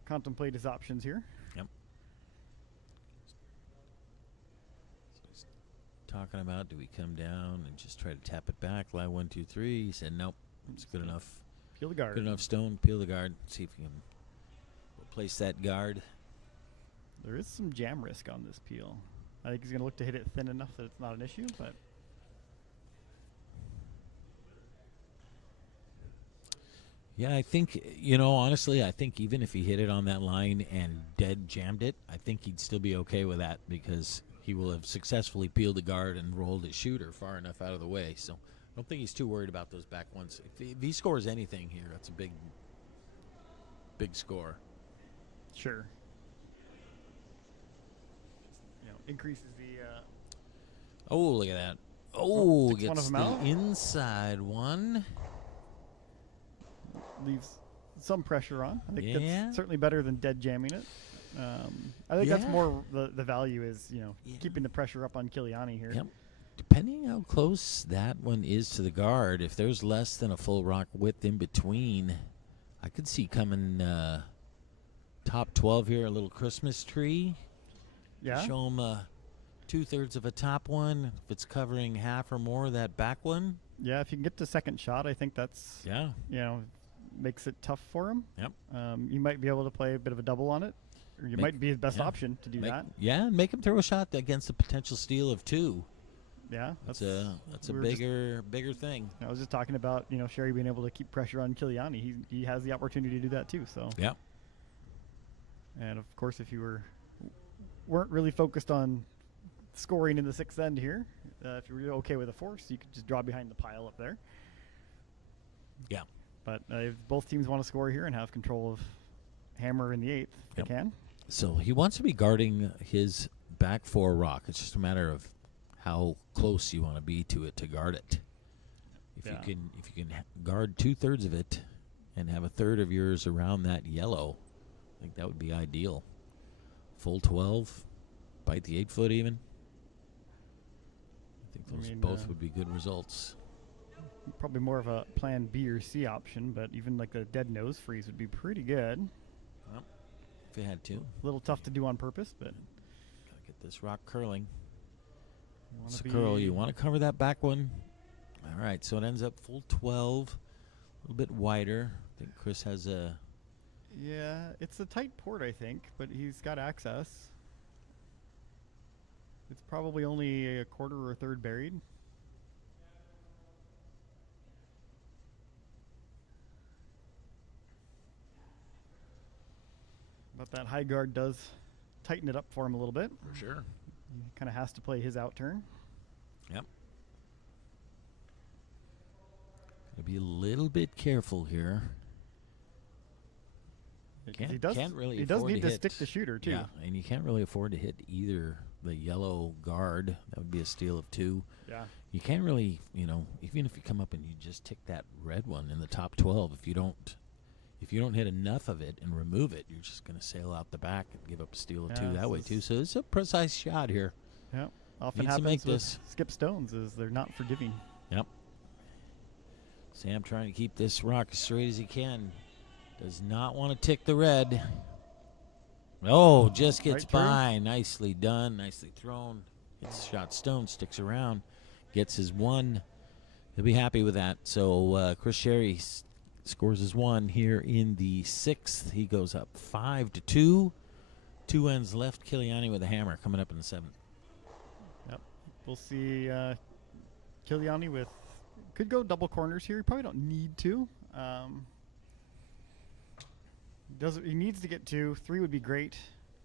contemplate his options here. Yep. So he's talking about, do we come down and just try to tap it back? Lie 1, 2, 3. He said, nope. It's good enough. Peel the guard. Good enough stone. Peel the guard. See if you can replace that guard. There is some jam risk on this peel. I think he's going to look to hit it thin enough that it's not an issue, but Yeah, I think, honestly, I think even if he hit it on that line and dead jammed it, I think he'd still be okay with that because he will have successfully peeled the guard and rolled his shooter far enough out of the way. So I don't think he's too worried about those back ones. If he scores anything here, that's a big score. sure. Increases the Oh, look at that. Oh, picks one gets of 'em the out. inside one. leaves some pressure on. I think Yeah. that's certainly better than dead jamming it. I think that's Yeah. more the value is, Yeah. keeping the pressure up on Kiliani here. Yep. Depending how close that one is to the guard, if there's less than a full rock width in between, I could see coming top 12 here, a little Christmas tree. Yeah. Show him 2/3 of a top one. If it's covering half or more of that back one. Yeah, if you can get to second shot, I think that's, Yeah. makes it tough for him. Yep. You might be able to play a bit of a double on it, or you might be his best yeah. option to do that. Yeah, make him throw a shot against a potential steal of 2. Yeah, That's a we were just- bigger thing. I was just talking about, Sherry being able to keep pressure on Kiliani. He has the opportunity to do that too. So Yeah. And of course, if you weren't really focused on scoring in the sixth end here, if you're really okay with a force, you could just draw behind the pile up there. Yeah. But if both teams want to score here and have control of hammer in the eighth, if Yep. they can. So he wants to be guarding his back 4 rock. It's just a matter of how close you want to be to it to guard it. If Yeah. you can guard 2/3 of it and have a third of yours around that yellow. I think that would be ideal. Full 12, bite the 8-foot even. I think those both would be good results. Probably more of a plan B or C option, but even like a dead nose freeze would be pretty good. Well, if you had to. A little tough to do on purpose, but gotta get this rock curling. It's a curl. You want to cover that back one. All right, so it ends up full 12, a little bit wider. I think Chris has a... Yeah, it's a tight port, I think, but he's got access. It's probably only a quarter or a third buried. But that high guard does tighten it up for him a little bit. For sure. He kind of has to play his out turn. Yep. Gotta be a little bit careful here. He does need to stick the shooter too. Yeah, and you can't really afford to hit either the yellow guard. That would be a steal of 2. Yeah. You can't really, even if you come up and you just tick that red one in the top 12, if you don't hit enough of it and remove it, you're just going to sail out the back and give up a steal of 2 that way too. So it's a precise shot here. Yeah. Often Needs to happens make with this. skip stones is they're not forgiving. Yep. Sam trying to keep this rock as straight as he can. Does not want to tick the red. Oh, just gets by. Nicely done. Nicely thrown. Gets shot stone. Sticks around. Gets his 1. He'll be happy with that. So Chris Sherry scores his 1 here in the 6th. He goes up 5-2. 2 ends left. Kiliani with a hammer coming up in the 7th. Yep. We'll see Kiliani with... Could go double corners here. He probably don't need to. He needs to get 2. 3 would be great.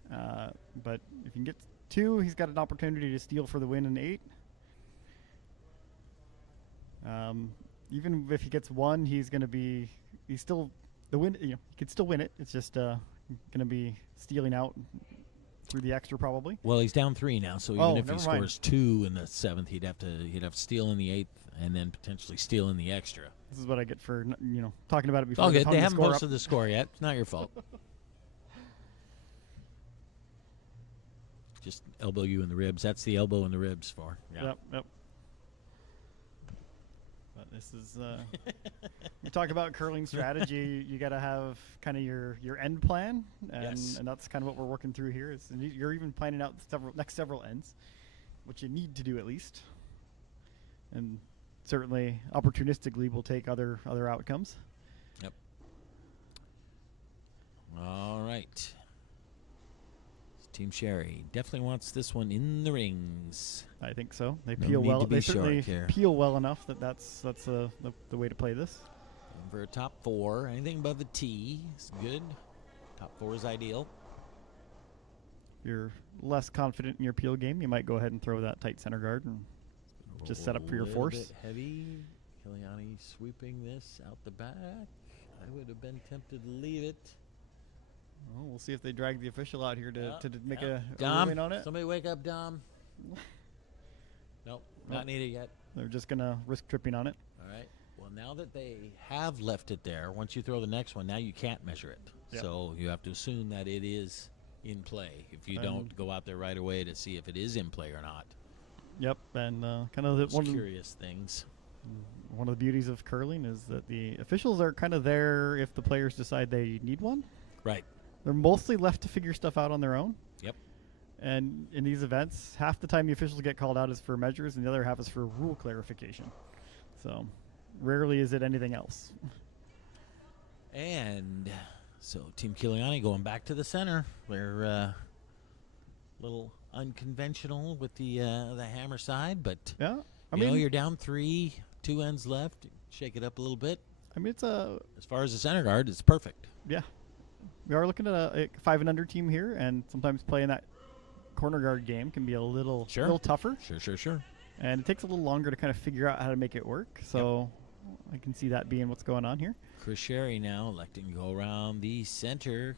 But if he can get 2, he's got an opportunity to steal for the win in 8. Even if he gets 1, he's still the win. He could still win it. It's just going to be stealing out through the extra probably. Well, he's down 3 now, so even if he scores 2 in the 7th, he'd have to steal in the 8th and then potentially steal in the extra. This is what I get for talking about it before. Oh, good. They haven't posted the score yet. It's not your fault. Just elbow you in the ribs. That's the elbow in the ribs for. Yeah. Yep. But this is you talk about curling strategy. You got to have kind of your end plan, and that's kind of what we're working through here. You're even planning out next several ends, which you need to do at least, and certainly opportunistically we'll take other outcomes. Yep. All right. Team Sherry definitely wants this one in the rings. I think so. They peel well. They certainly peel well enough that's the way to play this. And for a top 4, anything above the T is good. Top 4 is ideal. If you're less confident in your peel game, you might go ahead and throw that tight center guard and just set up for your force. A bit heavy. Kiliani sweeping this out the back. I would have been tempted to leave it. Well, we'll see if they drag the official out here to make a Dom, ruling on it. Somebody wake up Dom. Nope, not needed yet. They're just going to risk tripping on it. All right. Well, now that they have left it there, once you throw the next one, now you can't measure it. Yep. So you have to assume that it is in play if you don't go out there right away to see if it is in play or not. Yep, and kind of one curious things. One of the beauties of curling is that the officials are kind of there if the players decide they need one. Right. They're mostly left to figure stuff out on their own. Yep. And in these events, half the time the officials get called out is for measures, and the other half is for rule clarification. So rarely is it anything else. And so Team Kiliani going back to the center. They're a little unconventional with the hammer side, but yeah, I mean, you're down 3, 2 ends left. Shake it up a little bit. I mean, as far as the center guard, it's perfect. Yeah. We are looking at a 5 and under team here, and sometimes playing that corner guard game can be a little tougher. Sure. And it takes a little longer to kind of figure out how to make it work. So I can see that being what's going on here. Chris Sherry now electing to go around the center.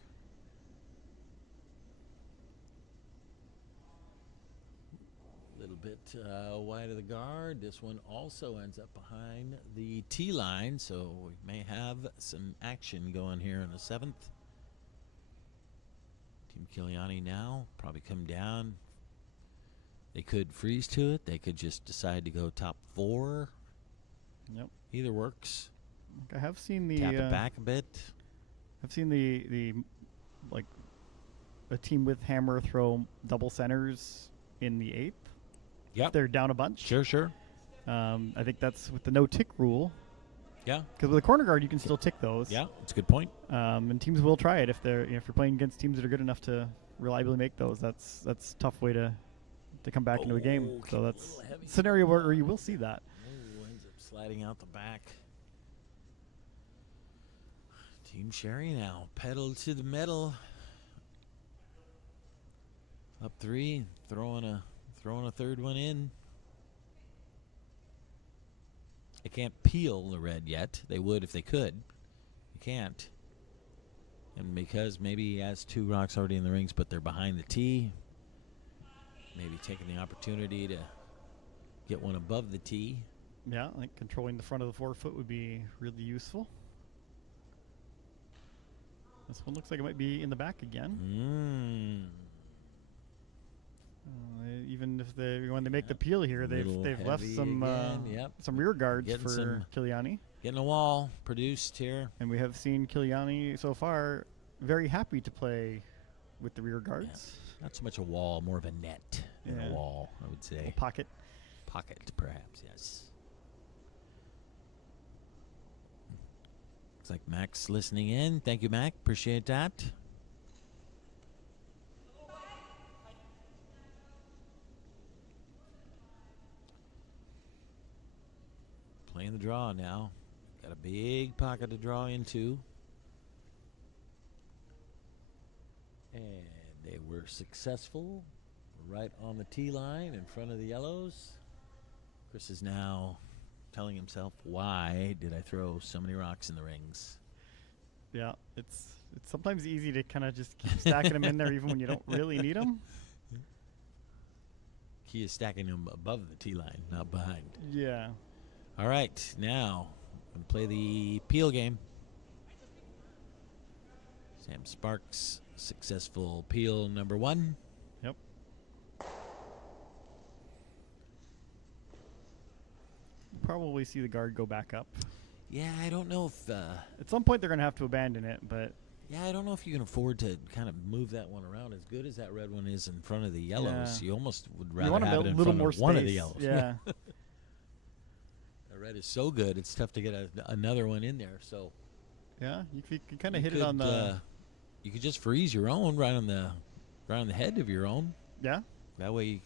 bit wide of the guard. This one also ends up behind the tee line, so we may have some action going here in the 7th. Team Kiliani now probably come down. They could freeze to it. They could just decide to go top 4. Yep. Either works. I have seen the Tap it back a bit. I've seen the like a team with hammer throw double centers in the 8th. Yep. They're down a bunch. Sure. I think that's with the no tick rule. Yeah. Because with a corner guard, you can still tick those. Yeah, that's a good point. And teams will try it if they're if you're playing against teams that are good enough to reliably make those. That's a tough way to come back into a game. So that's a scenario where you will see that. Oh, ends up sliding out the back. Team Sherry now pedal to the metal. Up 3, throwing a 3rd one in. They can't peel the red yet. They would if they could. You can't. And because maybe he has 2 rocks already in the rings, but they're behind the tee. Maybe taking the opportunity to get one above the tee. Yeah, I think controlling the front of the 4-foot would be really useful. This one looks like it might be in the back again. Even if when they make the peel here, they've left some rear guards Getting for Kiliani. Getting a wall produced here. And we have seen Kiliani so far very happy to play with the rear guards. Yeah. Not so much a wall, more of a net than a wall, I would say. A pocket. Pocket, perhaps, yes. Looks like Mac's listening in. Thank you, Mac. Appreciate that. Playing the draw now. Got a big pocket to draw into. And they were successful. Right on the tee line in front of the yellows. Chris is now telling himself, why did I throw so many rocks in the rings? Yeah, it's sometimes easy to kind of just keep stacking them in there even when you don't really need them. Key is stacking them above the tee line, not behind. Yeah. All right, now I'm going to play the peel game. Sam Sparks, successful peel number 1. Yep. Probably see the guard go back up. Yeah, I don't know if... at some point they're going to have to abandon it, but... Yeah, I don't know if you can afford to kind of move that one around. As good as that red one is in front of the yellows, you almost would rather have it in front of one of the yellows. Yeah. The red is so good, it's tough to get another one in there. So yeah, you can kind of hit it on the... you could just freeze your own right on the head of your own. Yeah. That way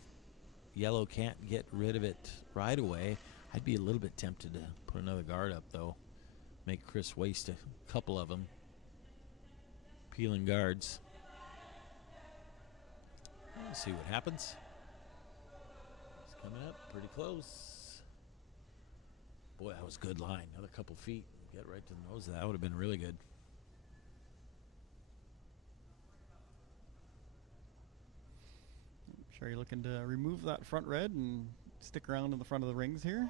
yellow can't get rid of it right away. I'd be a little bit tempted to put another guard up, though. Make Chris waste a couple of them. Peeling guards. Let's see what happens. It's coming up pretty close. Boy, that was a good line. Another couple feet. Get right to the nose of that. Would have been really good. Sure, you're looking to remove that front red and stick around in the front of the rings here.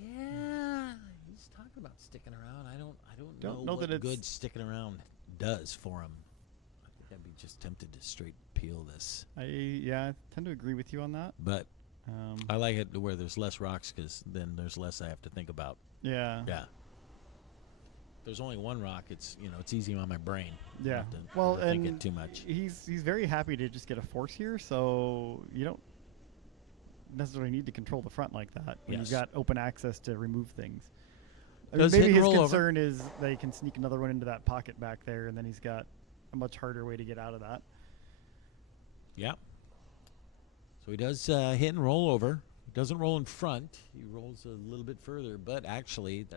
Yeah, he's talking about sticking around. I don't know what good sticking around does for him. I think I'd be just tempted to straight peel this. I tend to agree with you on that. But I like it where there's less rocks because then there's less I have to think about. Yeah. Yeah. If there's only one rock, it's easy on my brain. Yeah. Well, and think it too much. He's very happy to just get a force here, so you don't necessarily need to control the front like that when you've got open access to remove things. Maybe his concern is that he can sneak another one into that pocket back there, and then he's got a much harder way to get out of that. Yeah. So he does hit and roll over. He doesn't roll in front. He rolls a little bit further, but actually I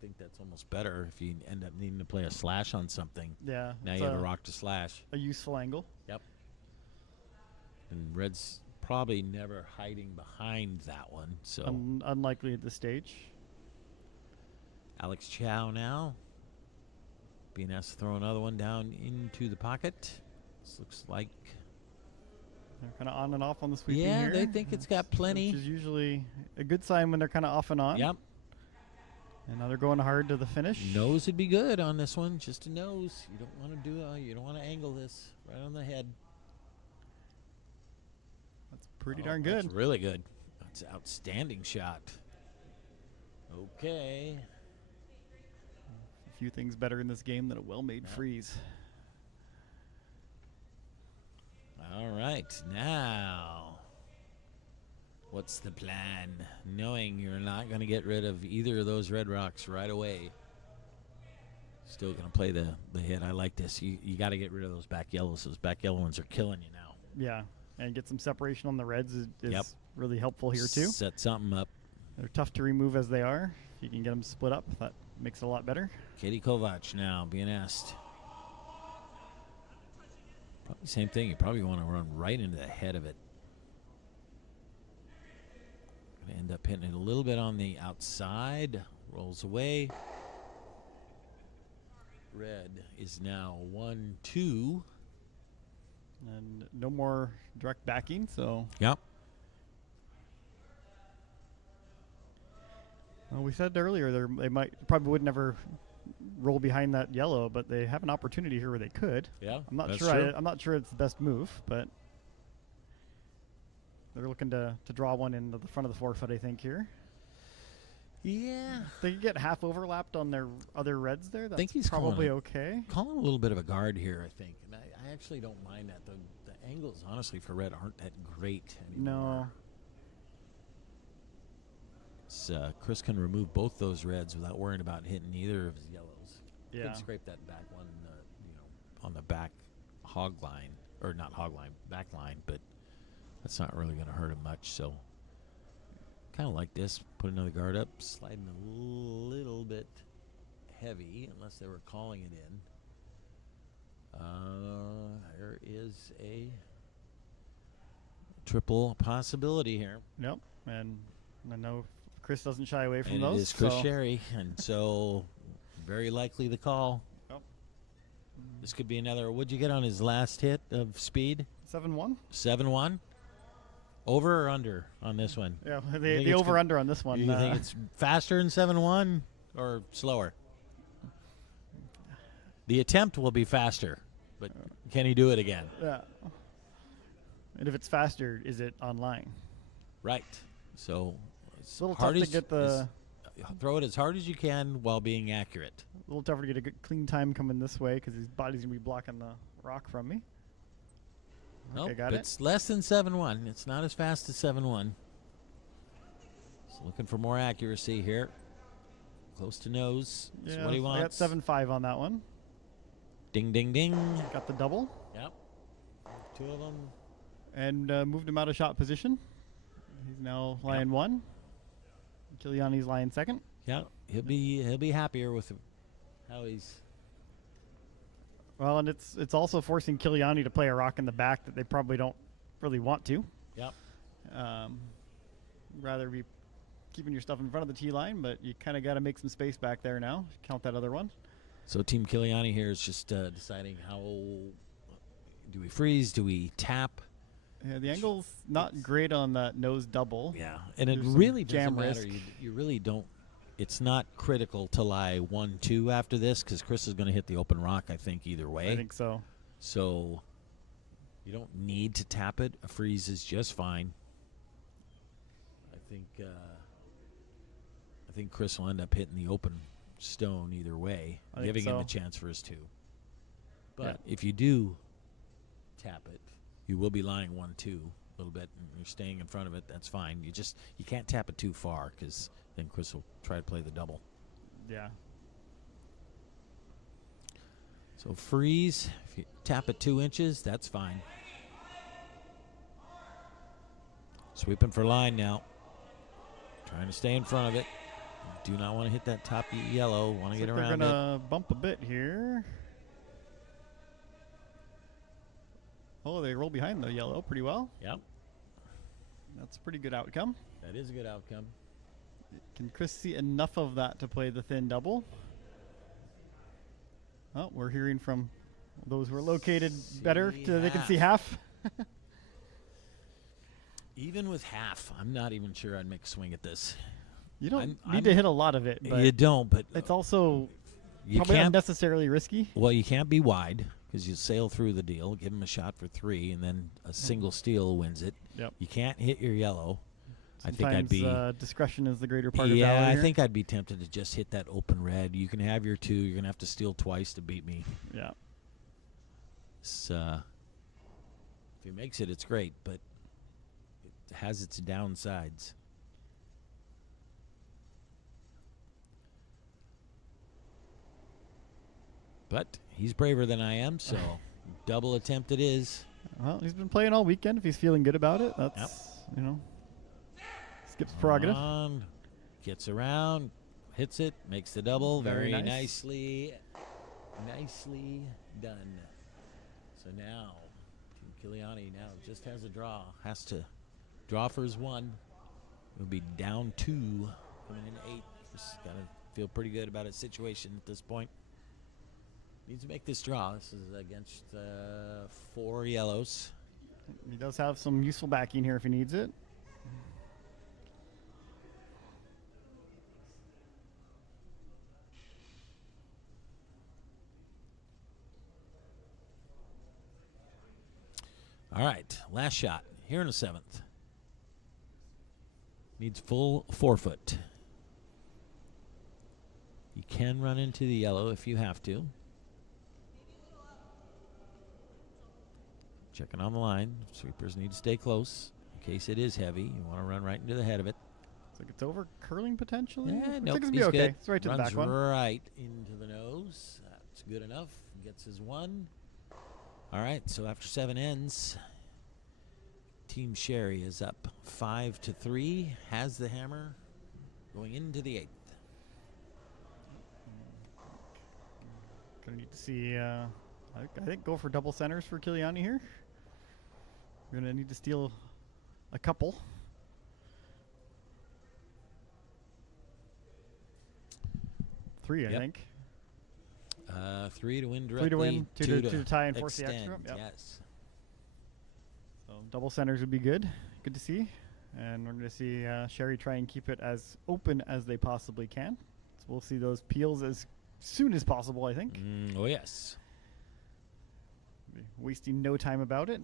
think that's almost better if you end up needing to play a slash on something. Yeah. Now you have a rock to slash. A useful angle. Yep. And red's probably never hiding behind that one, so unlikely at this stage. Alex Chow now being asked to throw another one down into the pocket. This looks like They're kind of on and off on the sweeping Yeah, here. they think it's got plenty. Which is usually a good sign when they're kind of off and on. Yep. And now they're going hard to the finish. Nose would be good on this one. Just a nose. You don't want to you don't want to angle this right on the head. That's pretty darn good. That's really good. That's an outstanding shot. Okay. A few things better in this game than a well-made freeze. All right. Now, what's the plan? Knowing you're not going to get rid of either of those red rocks right away. Still going to play the hit. I like this. You got to get rid of those back yellows. Those back yellow ones are killing you now. Yeah, and get some separation on the reds is really helpful here too. Set something up. They're tough to remove as they are. If you can get them split up, that makes it a lot better. Katie Kovac now being asked. Probably same thing. You probably want to run right into the head of it. Going to end up hitting it a little bit on the outside. Rolls away. Red is now 1-2. And no more direct backing, so. Yep. Well, we said earlier they probably would never roll behind that yellow, but they have an opportunity here where they could. Yeah, I'm not that's sure. true. I'm not sure it's the best move, but they're looking to draw one into the front of the forefoot, I think here. Yeah. They could get half overlapped on their other reds there. That's think he's probably okay. Calling a little bit of a guard here, I think. And I actually don't mind that. The angles, honestly, for red aren't that great anymore. No. Chris can remove both those reds without worrying about hitting either of his yellows. Yeah. Could scrape that back one, on the back hog line, or not hog line, back line, but that's not really going to hurt him much. So, kind of like this. Put another guard up, sliding a little bit heavy, unless they were calling it in. There is a triple possibility here. Yep. And I know Chris doesn't shy away from And those. it is Chris Sherry, and so very likely the call. Yep. This could be another. What'd you get on his last hit of speed? 7-1. 7-1. Over or under on this one? Yeah, think the it's over-under on this one. You think it's faster than 7-1 or slower? The attempt will be faster, but can he do it again? Yeah. And if it's faster, is it online? Right. So It's a little tough to get the. throw it as hard as you can while being accurate. A little tougher to get a good clean time coming this way because his body's gonna be blocking the rock from me. Nope, Okay, got it. it's less than 7-1. It's not as fast as 7-1. So looking for more accuracy here. Close to nose. That's Yeah, what he I got wants. 7-5 on that one. Ding, ding, ding. Got the double Yep. Two of them. and moved him out of shot position. He's now lying one. Kiliani's lying second. Yeah, he'll be happier with how he's. Well, and it's also forcing Kiliani to play a rock in the back that they probably don't really want to. Yep. Rather be keeping your stuff in front of the tee line, but you kind of got to make some space back there now. Count that other one. So Team Kiliani here is just deciding how do we freeze? Do we tap? Yeah, the angle's not great on that nose double. Yeah, and it There's some really jam doesn't matter. risk. You really don't. It's not critical to lie 1-2 after this because Chris is going to hit the open rock. I think either way. I think so. So you don't need to tap it. A freeze is just fine. I think Chris will end up hitting the open stone either way, I think giving him so. a chance for his 2. But Yeah. if you do tap it, you will be lying 1-2 a little bit, and you're staying in front of it. That's fine. You can't tap it too far because then Chris will try to play the double. Yeah. So freeze. If you tap it 2 inches, that's fine. Sweeping for line now. Trying to stay in front of it. Do not want to hit that top yellow. Want to get They're around gonna it. bump a bit here. Oh, they roll behind the yellow pretty well. Yep, That's a pretty good outcome. that is a good outcome. Can Chris see enough of that to play the thin double? Oh, we're hearing from those who are located better so they can see half. Even with half, I'm not even sure I'd make a swing at this. You don't need to hit a lot of it, but You don't, but it's also you probably can't. unnecessarily risky. Well, you can't be wide because you sail through the deal. Give him a shot for 3, and then a single steal wins it. Yep. You can't hit your yellow. Sometimes, I think I'd be discretion is the greater part of yeah. valor I here. think I'd be tempted to just hit that open red. You can have your 2. You're gonna have to steal twice to beat me. Yeah. It's, if he makes it, it's great, but it has its downsides. But he's braver than I am, so double attempt it is. Well, he's been playing all weekend. If he's feeling good about it, that's skips prerogative. On, gets around, hits it, makes the double. Very nice. nicely done. So now, Team Kiliani now just has a draw. Has to draw for his 1. He'll be down 2, coming in 8. Just got to feel pretty good about his situation at this point. Needs to make this draw. This is against 4 yellows. He does have some useful backing here if he needs it. All right, last shot here in the 7th. Needs full 4-foot. You can run into the yellow if you have to. Checking on the line. Sweepers need to stay close in case it is heavy. You want to run right into the head of it. Looks like it's over curling potentially. Yeah, Looks nope, like it's he's be okay. good. It's right to Runs the back one. right into the nose. That's good enough. Gets his 1. All right, so after 7 ends, Team Sherry is up 5-3. Has the hammer going into the 8th. Gonna need to see. I think go for double centers for Kiliani here. We're gonna need to steal a couple. 3, I Yep. think. 3 to win 3 directly. to win, 2 2 to tie and force the extend. extra. Yep. Yes. So double centers would be good. Good to see. And we're going to see Sherry try and keep it as open as they possibly can. So we'll see those peels as soon as possible, I think. Oh, yes. Be wasting no time about it.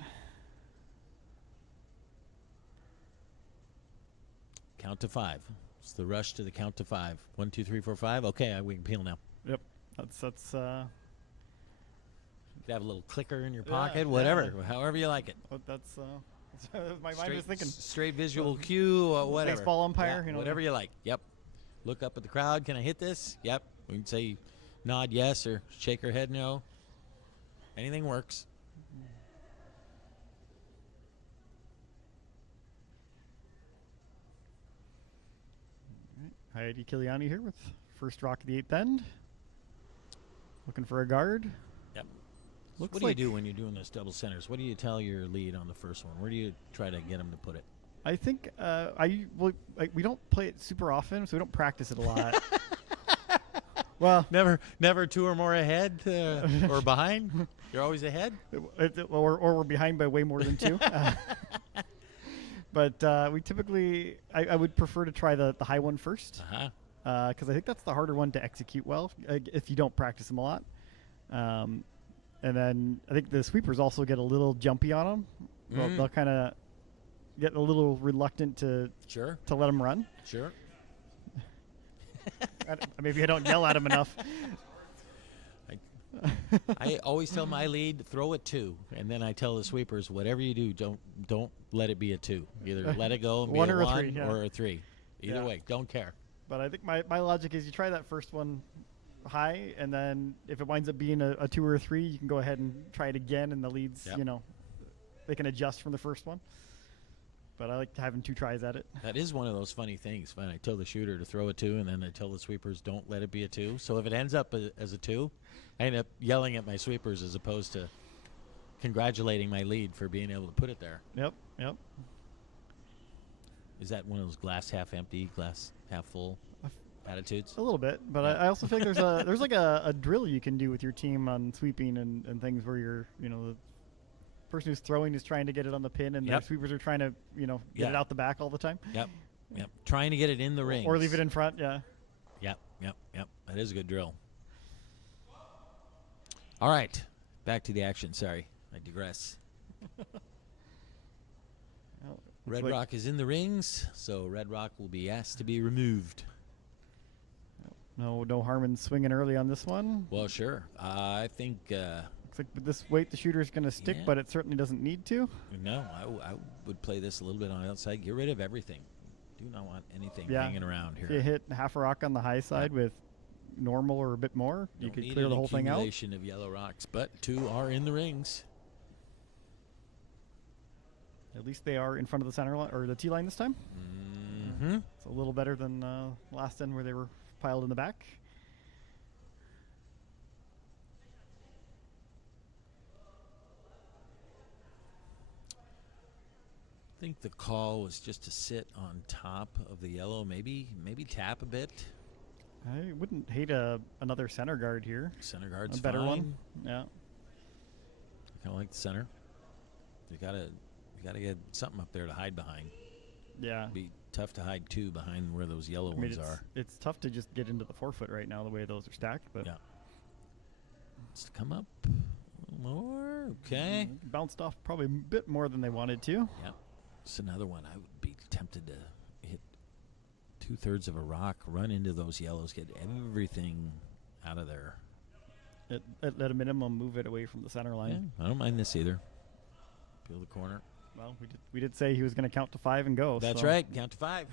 Count to 5. It's the rush to the count to 5. 1, 2, 3, 4, 5. Okay, we can peel now. Yep. That's You have a little clicker in your Yeah, pocket, whatever, however you like it. that's my mind was thinking. Straight visual cue, whatever. Baseball umpire, Yeah, you know. whatever you like. Yep. Look up at the crowd. Can I hit this? Yep. We can say nod yes or shake her head no. Anything works. Heidi Kiliani here with first rock of the 8th end. Looking for a guard. Yep. Looks What do like you do when you're doing those double centers? What do you tell your lead on the first one? Where do you try to get them to put it? I think we don't play it super often, so we don't practice it a lot. Well, Never 2 or more ahead or behind. You're always ahead. or we're behind by way more than 2. But we typically, I would prefer to try the high one first, because I think that's the harder one to execute well if you don't practice them a lot. And then I think the sweepers also get a little jumpy on them. They'll kind of get a little reluctant to let them run. Sure. Maybe I don't yell at them enough. I always tell my lead, throw it 2, and then I tell the sweepers, whatever you do, don't let it be a 2. Either let it go and be One a or a 1 3, yeah. or a 3. Either way, don't care. But I think my logic is you try that first one high, and then if it winds up being a 2 or a 3, you can go ahead and try it again, and the leads, they can adjust from the first one. But I like having 2 tries at it. That is one of those funny things. When I tell the shooter to throw a 2, and then I tell the sweepers, don't let it be a 2. So if it ends up as a 2, I end up yelling at my sweepers as opposed to congratulating my lead for being able to put it there. Yep. Is that one of those glass half empty, glass half full attitudes? A little bit, but I also think there's like a drill you can do with your team on sweeping and things where you're, person who's throwing is trying to get it on the pin, and Yep. the sweepers are trying to, get Yeah. it out the back all the time. Yep. Trying to get it in the rings. Or leave it in front, yeah. Yep. That is a good drill. All right. Back to the action. Sorry, I digress. Well, Red Rock is in the rings, so Red Rock will be asked to be removed. No harm in swinging early on this one. Well, sure. I think Looks like with this weight, the shooter's going to stick, Yeah. but it certainly doesn't need to. no. I would play this a little bit on the outside. Get rid of everything. Do not want anything Yeah. hanging around here. If you hit half a rock on the high side with normal or a bit more, you Don't could need clear an the whole thing out. accumulation of yellow rocks, but 2 are in the rings. At least they are in front of the center line or the tee line this time. Mm-hmm. It's a little better than last end where they were piled in the back. I think the call was just to sit on top of the yellow, maybe tap a bit. I wouldn't hate another center guard here. Center guard's A better fine. one. Yeah. I kind of like the center. You gotta get something up there to hide behind. Yeah. Be tough to hide 2 behind where those yellow I mean, ones are. it's tough to just get into the 4-foot right now the way those are stacked, but Yeah. Let's come up a little more. Okay. Bounced off probably a bit more than they wanted to. Yeah. It's another one. I would be tempted to hit 2/3 of a rock, run into those yellows, get everything out of there. At a minimum, move it away from the center line. Yeah, I don't mind this either. Peel the corner. Well, we did say he was going to count to 5 and go. That's so. right. Count to 5.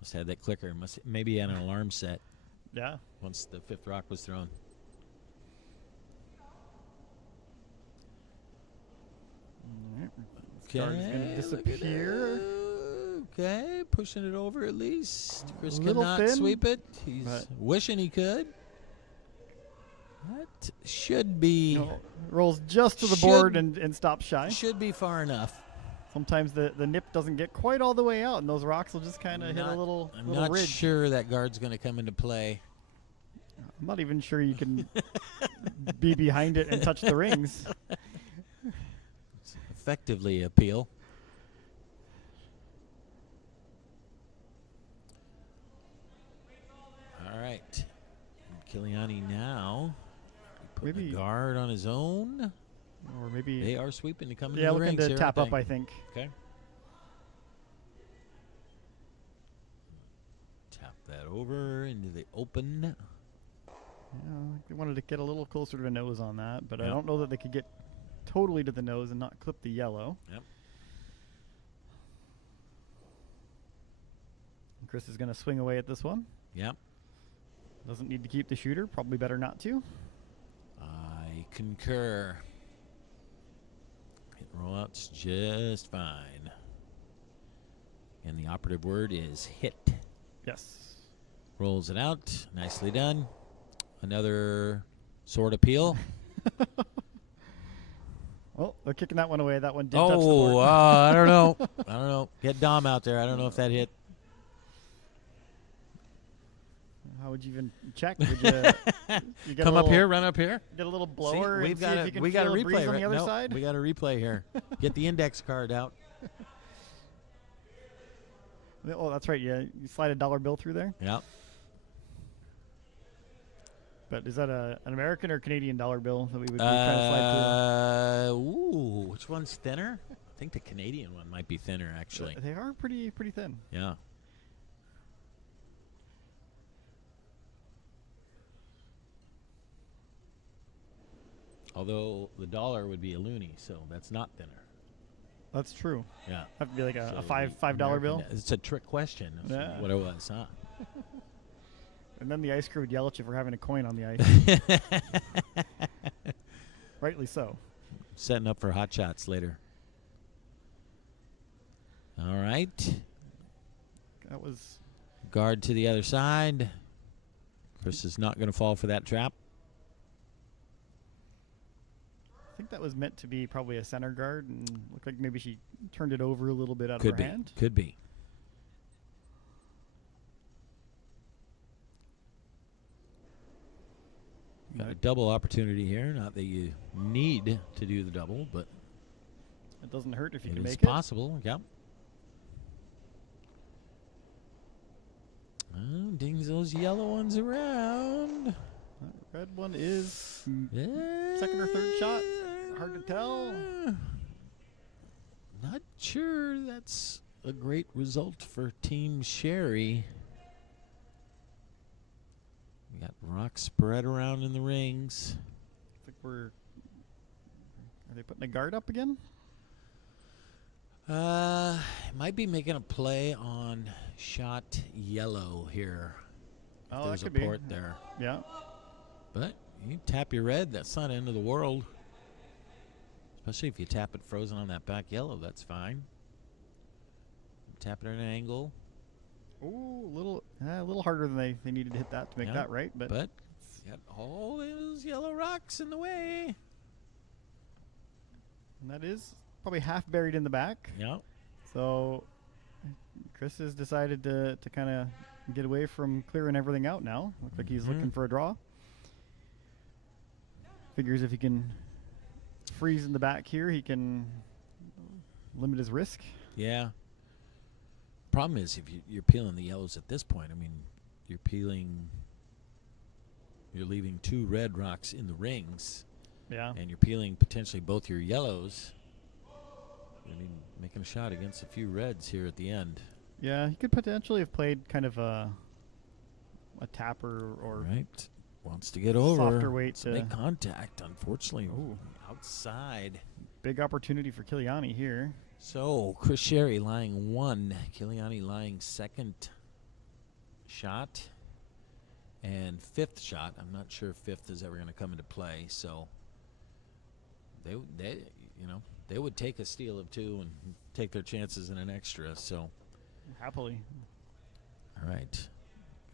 Must have had that clicker. Maybe had an alarm set Yeah. once the 5th rock was thrown. Guard is going to disappear. Okay, pushing it over at least. Chris Little cannot thin, sweep it. He's but- wishing he could. That should be Rolls just to the board and stops shy. should be far enough. Sometimes the nip doesn't get quite all the way out, and those rocks will just kind of hit a little I'm little not ridge. sure that guard's going to come into play. I'm not even sure you can be behind it and touch the rings. Effectively appeal. All right. Kiliani now putting Maybe- a guard on his own. Or maybe They are sweeping to come into yeah, the looking rings to here, tap aren't up, they? I think. Okay. Tap that over into the open. Yeah, they wanted to get a little closer to the nose on that, but I Yep. don't know that they could get totally to the nose and not clip the yellow. Yep. And Chris is going to swing away at this one. Yep. Doesn't need to keep the shooter. Probably better not to. I concur. Hit rollouts just fine. And the operative word is hit. Yes. Rolls it out. Nicely done. Another sword appeal. Oh, they're kicking that one away. That one did touch the Oh, board. I don't know. I don't know. Get Dom out there. I don't know if that hit. How would you even check? Would you get Come up here, run up here. Get a little blower See, and see if you can we got feel a a breeze replay on right the other no, side. We got a replay here. Get the index card out. Oh, that's right. Yeah, you slide a dollar bill through there. Yeah. But is that an American or Canadian dollar bill that we would kind of slide Ooh, which one's thinner? I think the Canadian one might be thinner, through? actually. They are pretty thin. Yeah. Although the dollar would be a loonie, so that's not thinner. That's true. Yeah. Have to be like So a the $5 bill. American- It's a trick question. Of Yeah. what it was, huh? And then the ice crew would yell at you for having a coin on the ice. Rightly so. Setting up for hot shots later. All right. That was Guard to the other side. Chris is not going to fall for that trap. I think that was meant to be probably a center guard, and looked like maybe she turned it over a little bit out Could of be. her hand. Could be. I a double opportunity here. Not that you need to do the double, but it doesn't hurt if you it can is make it. possible. Yep. Oh, dings those yellow ones around. That red one is second or third shot. Hard to tell. Not sure that's a great result for Team Sherry. We got rocks spread around in the rings. I think are they putting a guard up again? Might be making a play on shot yellow here. Oh, There's that a could port be. there. Yeah. But you tap your red, that's not the end of the world. Especially if you tap it frozen on that back yellow, that's fine. Tap it at an angle. Ooh, a little harder than they needed to hit that to make that right. But got all those yellow rocks in the way. And that is probably half buried in the back. Yeah. So Chris has decided to kind of get away from clearing everything out now. Looks like he's looking for a draw. Figures if he can freeze in the back here, he can limit his risk. Yeah. Problem is, if you're peeling the yellows at this point, I mean, you're leaving 2 red rocks in the rings. Yeah. And you're peeling potentially both your yellows. I mean, making a shot against a few reds here at the end. Yeah, he could potentially have played kind of a tapper or right. Wants to get over. Softer weight to make contact. Unfortunately, outside. Big opportunity for Kiliani here. So Chris Sherry lying 1, Kiliani lying second shot, and 5th shot. I'm not sure if 5th is ever going to come into play. So they would take a steal of 2 and take their chances in an extra. So happily. All right.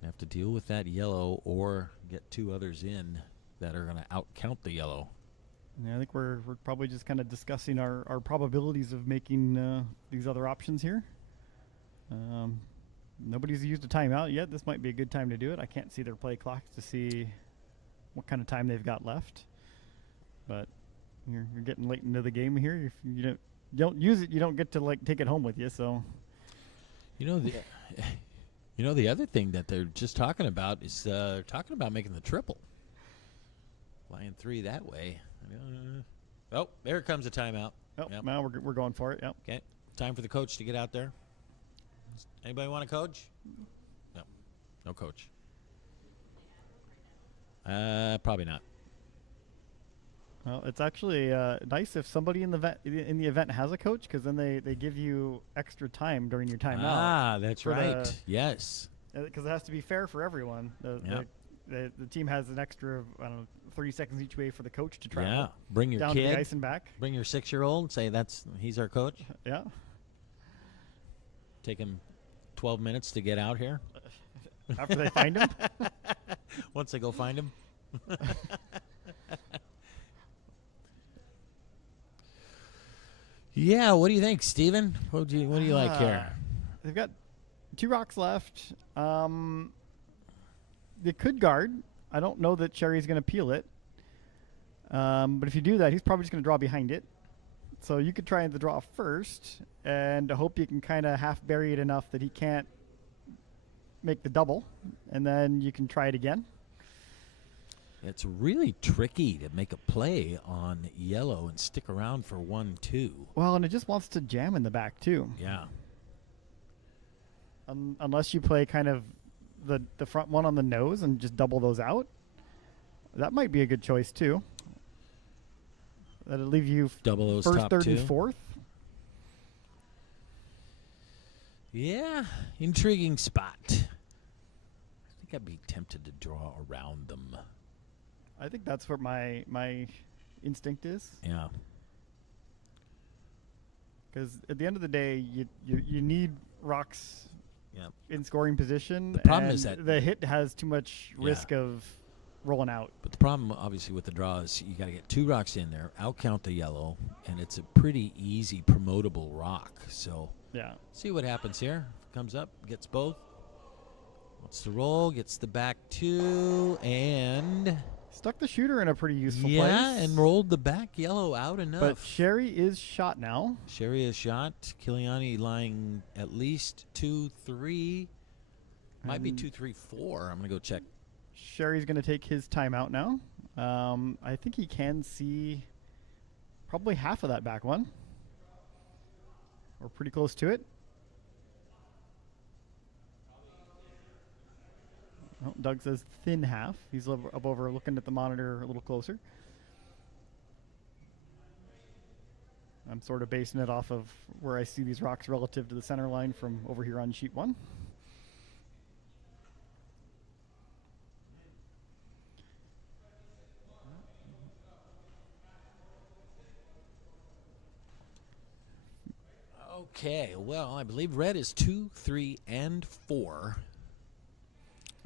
Have to deal with that yellow or get 2 others in that are going to outcount the yellow. Yeah, I think we're probably just kind of discussing our probabilities of making these other options here. Nobody's used a timeout yet. This might be a good time to do it. I can't see their play clocks to see what kind of time they've got left. But you're getting late into the game here. If you don't use it, you don't get to take it home with you. So, the other thing that they're just talking about is talking about making the triple. Flying 3 that way. Oh, there comes a timeout. Oh, yep. Now we're going for it. Yep. Okay. Time for the coach to get out there. Anybody want a coach? No. No coach. Probably not. Well, it's actually nice if somebody in the event has a coach, because then they give you extra time during your timeout. Ah, that's right. Yes. Because it has to be fair for everyone. The team has an extra, 30 seconds each way for the coach to travel. Yeah. Bring your down kid. To the ice and back. Bring your 6-year-old. Say he's our coach. Yeah. Take him 12 minutes to get out here. After they find him. Once they go find him. Yeah, what do you think, Steven? What do you like here? They've got 2 rocks left. They could guard. I don't know that Sherry's going to peel it. But if you do that, he's probably just going to draw behind it. So you could try the draw first and hope you can kind of half bury it enough that he can't make the double. And then you can try it again. It's really tricky to make a play on yellow and stick around for 1-2. Well, and it just wants to jam in the back, too. Yeah. Unless you play kind of the front one on the nose and just double those out. That might be a good choice, too. That'll leave you double those first, top third, 2. and fourth. Yeah, intriguing spot. I think I'd be tempted to draw around them. I think that's what my instinct is. Yeah. Because at the end of the day, you need rocks in scoring position. The problem is that the hit has too much risk of rolling out. But the problem, obviously, with the draw is you got to get 2 rocks in there, outcount the yellow, and it's a pretty easy promotable rock. So see what happens here. Comes up, gets both. Wants to roll, gets the back 2, and Stuck the shooter in a pretty useful place. Yeah, and rolled the back yellow out enough. But Sherry is shot now. Sherry is shot. Kiliani lying at least 2-3. Might be 2-3-4. I'm going to go check. Sherry's going to take his timeout now. I think he can see probably half of that back one. Or pretty close to it. Oh, Doug says thin half. He's up over looking at the monitor a little closer. I'm sort of basing it off of where I see these rocks relative to the center line from over here on sheet 1. Okay, well, I believe red is 2, 3, and 4.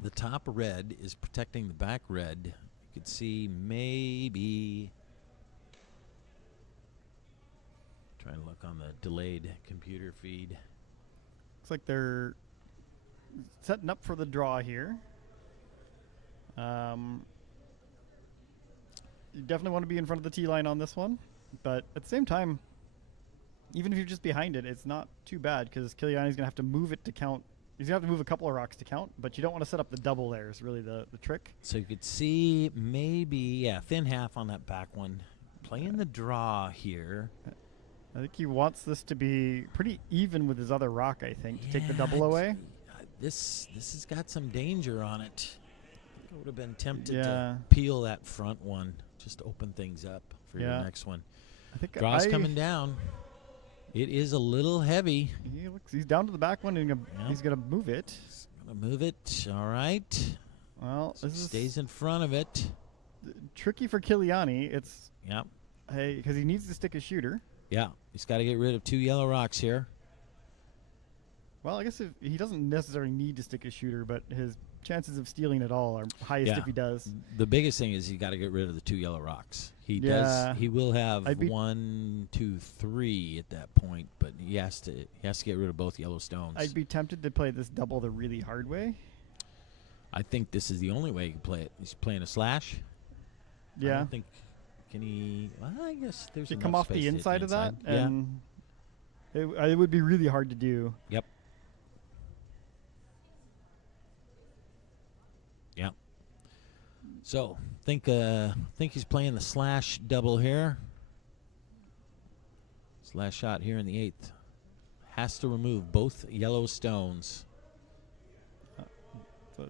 The top red is protecting the back red. You could see maybe. Trying to look on the delayed computer feed. Looks like they're setting up for the draw here. You definitely want to be in front of the tee line on this one, but at the same time, even if you're just behind it, it's not too bad because Kiliani's going to have to move it to count. He's going to have to move a couple of rocks to count, but you don't want to set up the double there is really the trick. So you could see maybe, thin half on that back one. Playing the draw here. I think he wants this to be pretty even with his other rock, I think, to take the double away. This has got some danger on it. I would have been tempted to Yeah. peel that front one, just open things up for your next one. I think Draw's coming down. It is a little heavy. He's down to the back one, and he's going to move it. He's going to move it. All right. Well, So this stays in front of it. tricky for Kiliani. It's Yep. because he needs to stick a shooter. Yeah. He's got to get rid of 2 yellow rocks here. Well, I guess if he doesn't necessarily need to stick a shooter, but his chances of stealing it all are highest if he does. The biggest thing is he got to get rid of the 2 yellow rocks. He Yeah. does. He will have I'd be 1, 2, 3 at that point, but he has to get rid of both yellow stones. I'd be tempted to play this double the really hard way. I think this is the only way he can play it. He's playing a slash. I Yeah. don't think can he. Well, I guess there's. You enough come off space the to hit inside of that, Yeah. and it would be really hard to do. Yep. Yep. So think he's playing the slash double here. Slash shot here in the 8th. Has to remove both yellow stones. So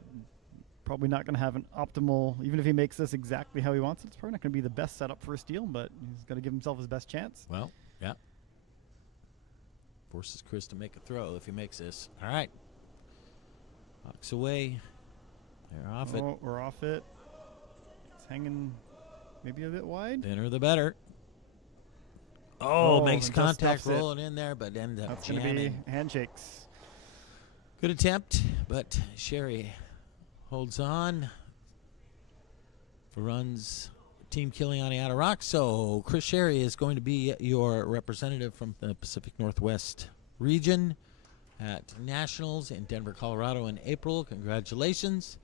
probably not going to have an optimal, even if he makes this exactly how he wants it, it's probably not going to be the best setup for a steal, but he's got to give himself his best chance. Well, yeah. Forces Chris to make a throw if he makes this. All right. Walks away. They're off it. Oh, we're off it. It's hanging maybe a bit wide. Thinner the better. Oh, makes and just contact stuffs it. rolling in there, but ends up That's going to be jamming. handshakes. Good attempt, but Sherry holds on. Runs Team Kiliani out of rock. So Chris Sherry is going to be your representative from the Pacific Northwest region at Nationals in Denver, Colorado in April. Congratulations.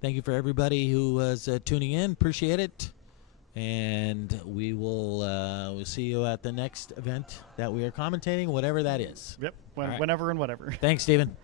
Thank you for everybody who was tuning in. Appreciate it. And we will we'll see you at the next event that we are commentating, whatever that is. Yep, All right. whenever and whatever. Thanks, Stephen.